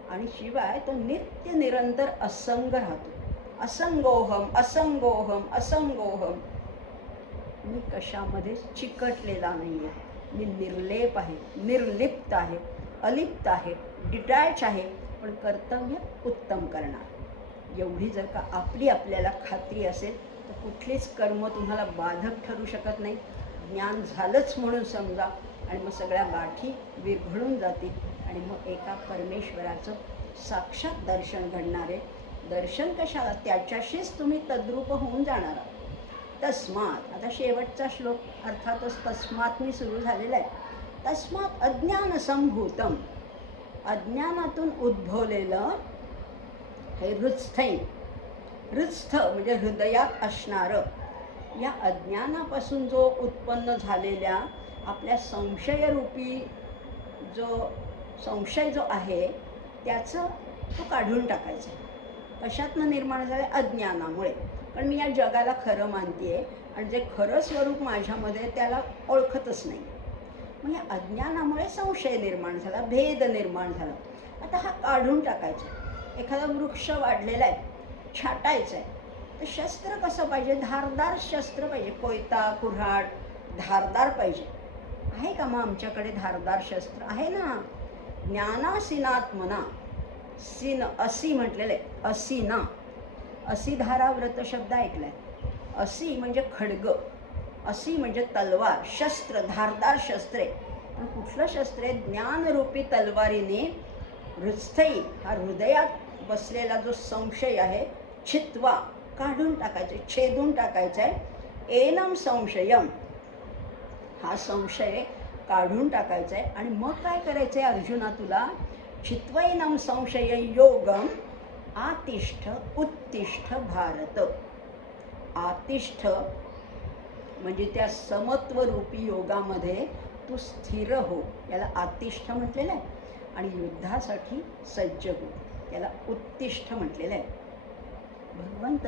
आणि शिवाय तो नित्य निरंतर असंग राहतो. असंगोहम असंगोहम असंगोहम. मी कशामध्ये चिकटलेला नाही आहे, मी निर्लेप आहे, निर्लिप्त आहे, अलिप्त आहे, डिटॅच आहे, पण कर्तव्य उत्तम करणार. एवढी जर का आपल्याला खात्री असेल तर कुठलीच कर्म तुम्हाला बाधक ठरू शकत नाही. ज्ञान झालंच म्हणून समजा आणि मग सगळ्या गाठी विरघळून जातील आणि मग एका परमेश्वराचं साक्षात दर्शन घडणार आहे. दर्शन कशाला? त्याच्याशीच तुम्ही तद्रूप होऊन जाणार आहात. तस्मात, आता शेवटचा श्लोक अर्थातच तस्मातनी सुरू झालेला आहे. तस्मात अज्ञान संभूतम, अज्ञानातून उद्भवलेलं हे हृत्स्थै, हृत्स्थ म्हणजे हृदयात असणारं, या अज्ञानापासून जो उत्पन्न झालेल्या आपल्या संशयरूपी जो संशय जो आहे त्याचं तो काढून टाकायचा. कशातनं निर्माण झालं? अज्ञानामुळे. पण मी या जगाला खरं मानते आहे आणि जे खरं स्वरूप माझ्यामध्ये त्याला ओळखतच नाही. मग या अज्ञानामुळे संशय निर्माण झाला, भेद निर्माण झाला. आता हा काढून टाकायचा. एखादा वृक्ष वाढलेला आहे, छाटायचं आहे, तर शस्त्र कसं पाहिजे? धारदार शस्त्र पाहिजे. कोयता, कुऱ्हाड धारदार पाहिजे. आहे का मग आमच्याकडे धारदार शस्त्र? आहे ना. ज्ञानासीनात्मना, सीन असी म्हटलेलं आहे, असीना. असीधारा व्रत शब्द ऐकलाय. असी म्हणजे खड्ग, असी म्हणजे तलवार, शस्त्र, धारदार शस्त्रे. पण कुठलं शस्त्र आहे? ज्ञानरूपी तलवारीने हृत्स्थै, हा हृदयात बसलेला जो संशय आहे, छित्वा, काढून टाकायचे, छेदून टाकायचा आहे. एनम संशयम, हा संशय काढून टाकायचा आहे. आणि मग काय करायचं आहे अर्जुना तुला? चित्वैनम संशय योगम आतिष्ठ उत्तिष्ठ भारत. आतिष्ठ म्हणजे त्या समत्वरूपी योगामध्ये तू स्थिर हो, याला आतिष्ठ म्हटलेलं आहे. आणि युद्धासाठी सज्ज हो, त्याला उत्तिष्ठ म्हटलेलं आहे. भगवंत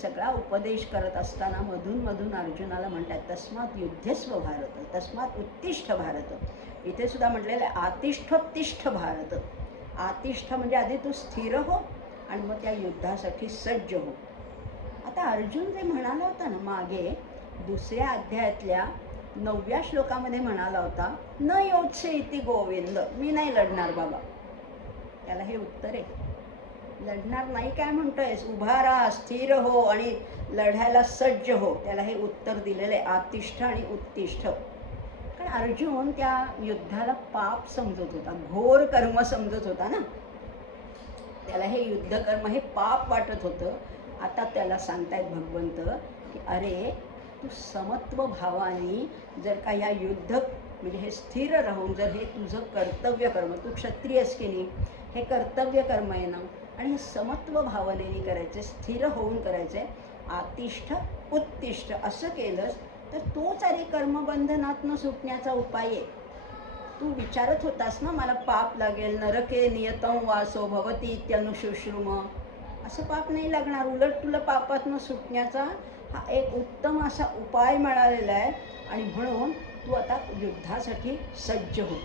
सगळा उपदेश करत असताना मधून मधून अर्जुनाला म्हणतात तस्मात युद्धस्व भारत, तस्मात उत्तिष्ठ भारत. इथे सुद्धा म्हटलेलं आहे आतिष्ठोत्तिष्ठ भारत. आतिष्ठ म्हणजे आधी तू स्थिर हो आणि मग त्या युद्धासाठी सज्ज हो. आता अर्जुन जे म्हणाला होता ना मागे दुसऱ्या अध्यायातल्या 9व्या श्लोकामध्ये म्हणाला होता, न योत्से इति गोविंद, मी नाही लढणार बाबा. त्याला हे उत्तर आहे, लढणार नाही काय म्हणतोयस? उभा राहा, स्थिर हो आणि लढायला सज्ज हो. त्याला हे उत्तर दिलेलं आहे, आतिष्ठ आणि उत्तिष्ठ. कारण अर्जुन त्या युद्धाला पाप समजत होता, घोर कर्म समजत होता ना. त्याला हे युद्धकर्म हे पाप वाटत होतं. आता त्याला सांगतायत भगवंत की अरे तू समत्व भावाने जर का या युद्ध म्हणजे हे स्थिर राहून जर हे तुझं कर्तव्य कर्म, तू क्षत्रियस की नाही, हे कर्तव्य कर्म आहे ना, आणि हे समत्व भावनेने करायचे, स्थिर होऊन करायचे, आतिष्ठ उत्तिष्ठ असं केलंस तर तोच अरे कर्मबंधनातनं सुटण्याचा उपाय आहे. तू विचारत होतास ना मला पाप लागेल, नरके नियतं वासो भवती इत्यनुशुश्रुम. असं पाप नाही लागणार, उलट तुला पापातनं सुटण्याचा हा एक उत्तम असा उपाय मिळालेला आहे. आणि म्हणून तू आता युद्धासाठी सज्ज हो,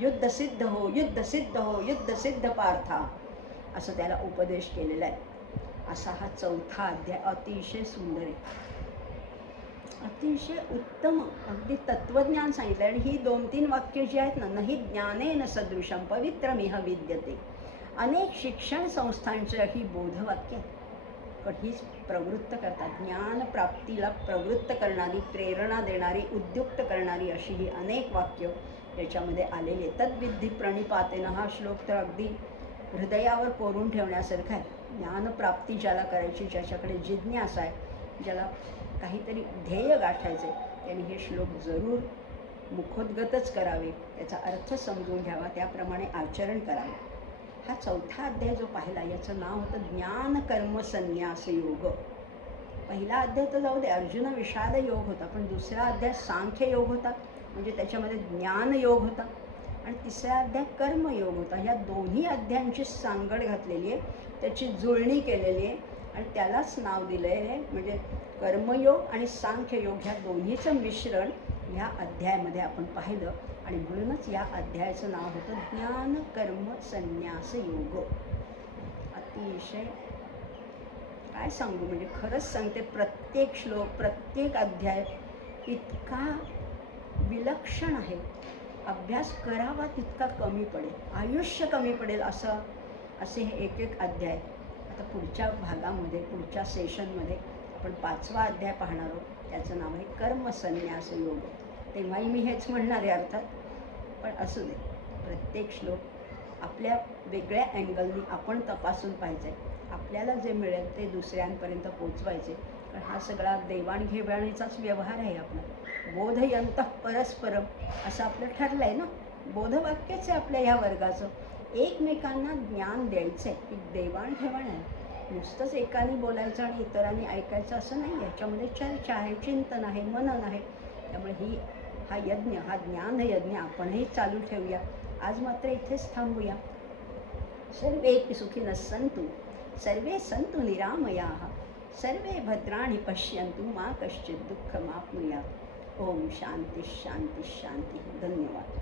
युद्धसिद्ध हो, युद्धसिद्ध हो, युद्धसिद्ध पार्था, असं त्याला उपदेश केलेला आहे. असा हा 4था अध्याय अतिशय सुंदर आहे, अतिशय उत्तम अगदी तत्वज्ञान सांगितलं. आणि ही 2-3 वाक्य जी आहेत ना, नहि ज्ञानेन सदृशं पवित्रमिह विद्यते, अनेक शिक्षण संस्थांची ही बोधवाक्य पण हीच प्रवृत्त करतात, ज्ञानप्राप्तीला प्रवृत्त करणारी, प्रेरणा देणारी, उद्युक्त करणारी अशी ही अनेक वाक्य याच्यामध्ये आलेली. तद्विधी प्रणिपातेनं हा श्लोक तर अगदी हृदयावर कोरून ठेवण्यासारखा आहे. ज्ञानप्राप्ती ज्याला करायची, ज्याच्याकडे जिज्ञासा आहे, ज्याला काहीतरी ध्येय गाठायचे, त्यांनी हे श्लोक जरूर मुखोद्गतच करावे, त्याचा अर्थ समजून घ्यावा, त्याप्रमाणे आचरण करावे. हा 4था अध्याय जो पाहिला याचं नाव होतं ज्ञान कर्म संन्यास योग. पहिला अध्याय तर जाऊ दे, अर्जुन विषाद योग होता, पण दुसरा अध्याय सांख्य योग होता, म्हणजे त्याच्यामध्ये ज्ञान योग होता, आणि तिसरा अध्याय कर्मयोग होता. ह्या दोन्ही अध्यायांची सांगड घातलेली आहे, त्याची जुळणी केलेली आहे, आणि त्यालाच नाव दिलं आहे, म्हणजे कर्मयोग आणि सांख्ययोग ह्या दोन्हीचं मिश्रण ह्या अध्यायामध्ये आपण पाहिलं. आणि म्हणूनच या अध्यायाचं नाव होतं ज्ञान कर्म संन्यास योग. अतिशय काय सांगू, म्हणजे खरंच सांगते, प्रत्येक श्लोक, प्रत्येक अध्याय इतका विलक्षण आहे, अभ्यास करावा तितका कमी पडेल, आयुष्य कमी पडेल असे हे एक एक अध्याय. आता पुढच्या भागामध्ये, पुढच्या सेशनमध्ये आपण 5वा अध्याय पाहणार आहोत, त्याचं नाव आहे कर्म संन्यास योग. तेव्हाही मी हेच म्हणणार आहे अर्थात, पण असू दे, प्रत्येक श्लोक आपल्या वेगळ्या अँगलनी आपण तपासून पाहिजे, आपल्याला जे मिळेल ते दुसऱ्यांपर्यंत पोचवायचे. कारण हा सगळा देवाणघेवाणीचाच व्यवहार आहे आपला. बोधयंतः परस्परम असं आपलं ठरलं आहे ना, बोधवाक्यच आहे आपल्या ह्या वर्गाचं. एकमेकांना ज्ञान द्यायचं आहे, एक देवाणघेवाण आहे. नुसतंच एकाने बोलायचं आणि इतरांनी ऐकायचं असं नाही, याच्यामध्ये चर्चा आहे, चिंतन आहे, मनन आहे. त्यामुळे हा यज्ञ, हा ज्ञानयज्ञ आपणही चालू ठेवूया. आज मात्र इथेच थांबूया. सर्वे सुखिनः सन्तु, सर्वे सन्तु निरामयाः, सर्वे भद्राणि पश्यन्तु, मा कश्चित् दुःखमाप्नुयात्. ओम शांती शांती शांती. धन्यवाद.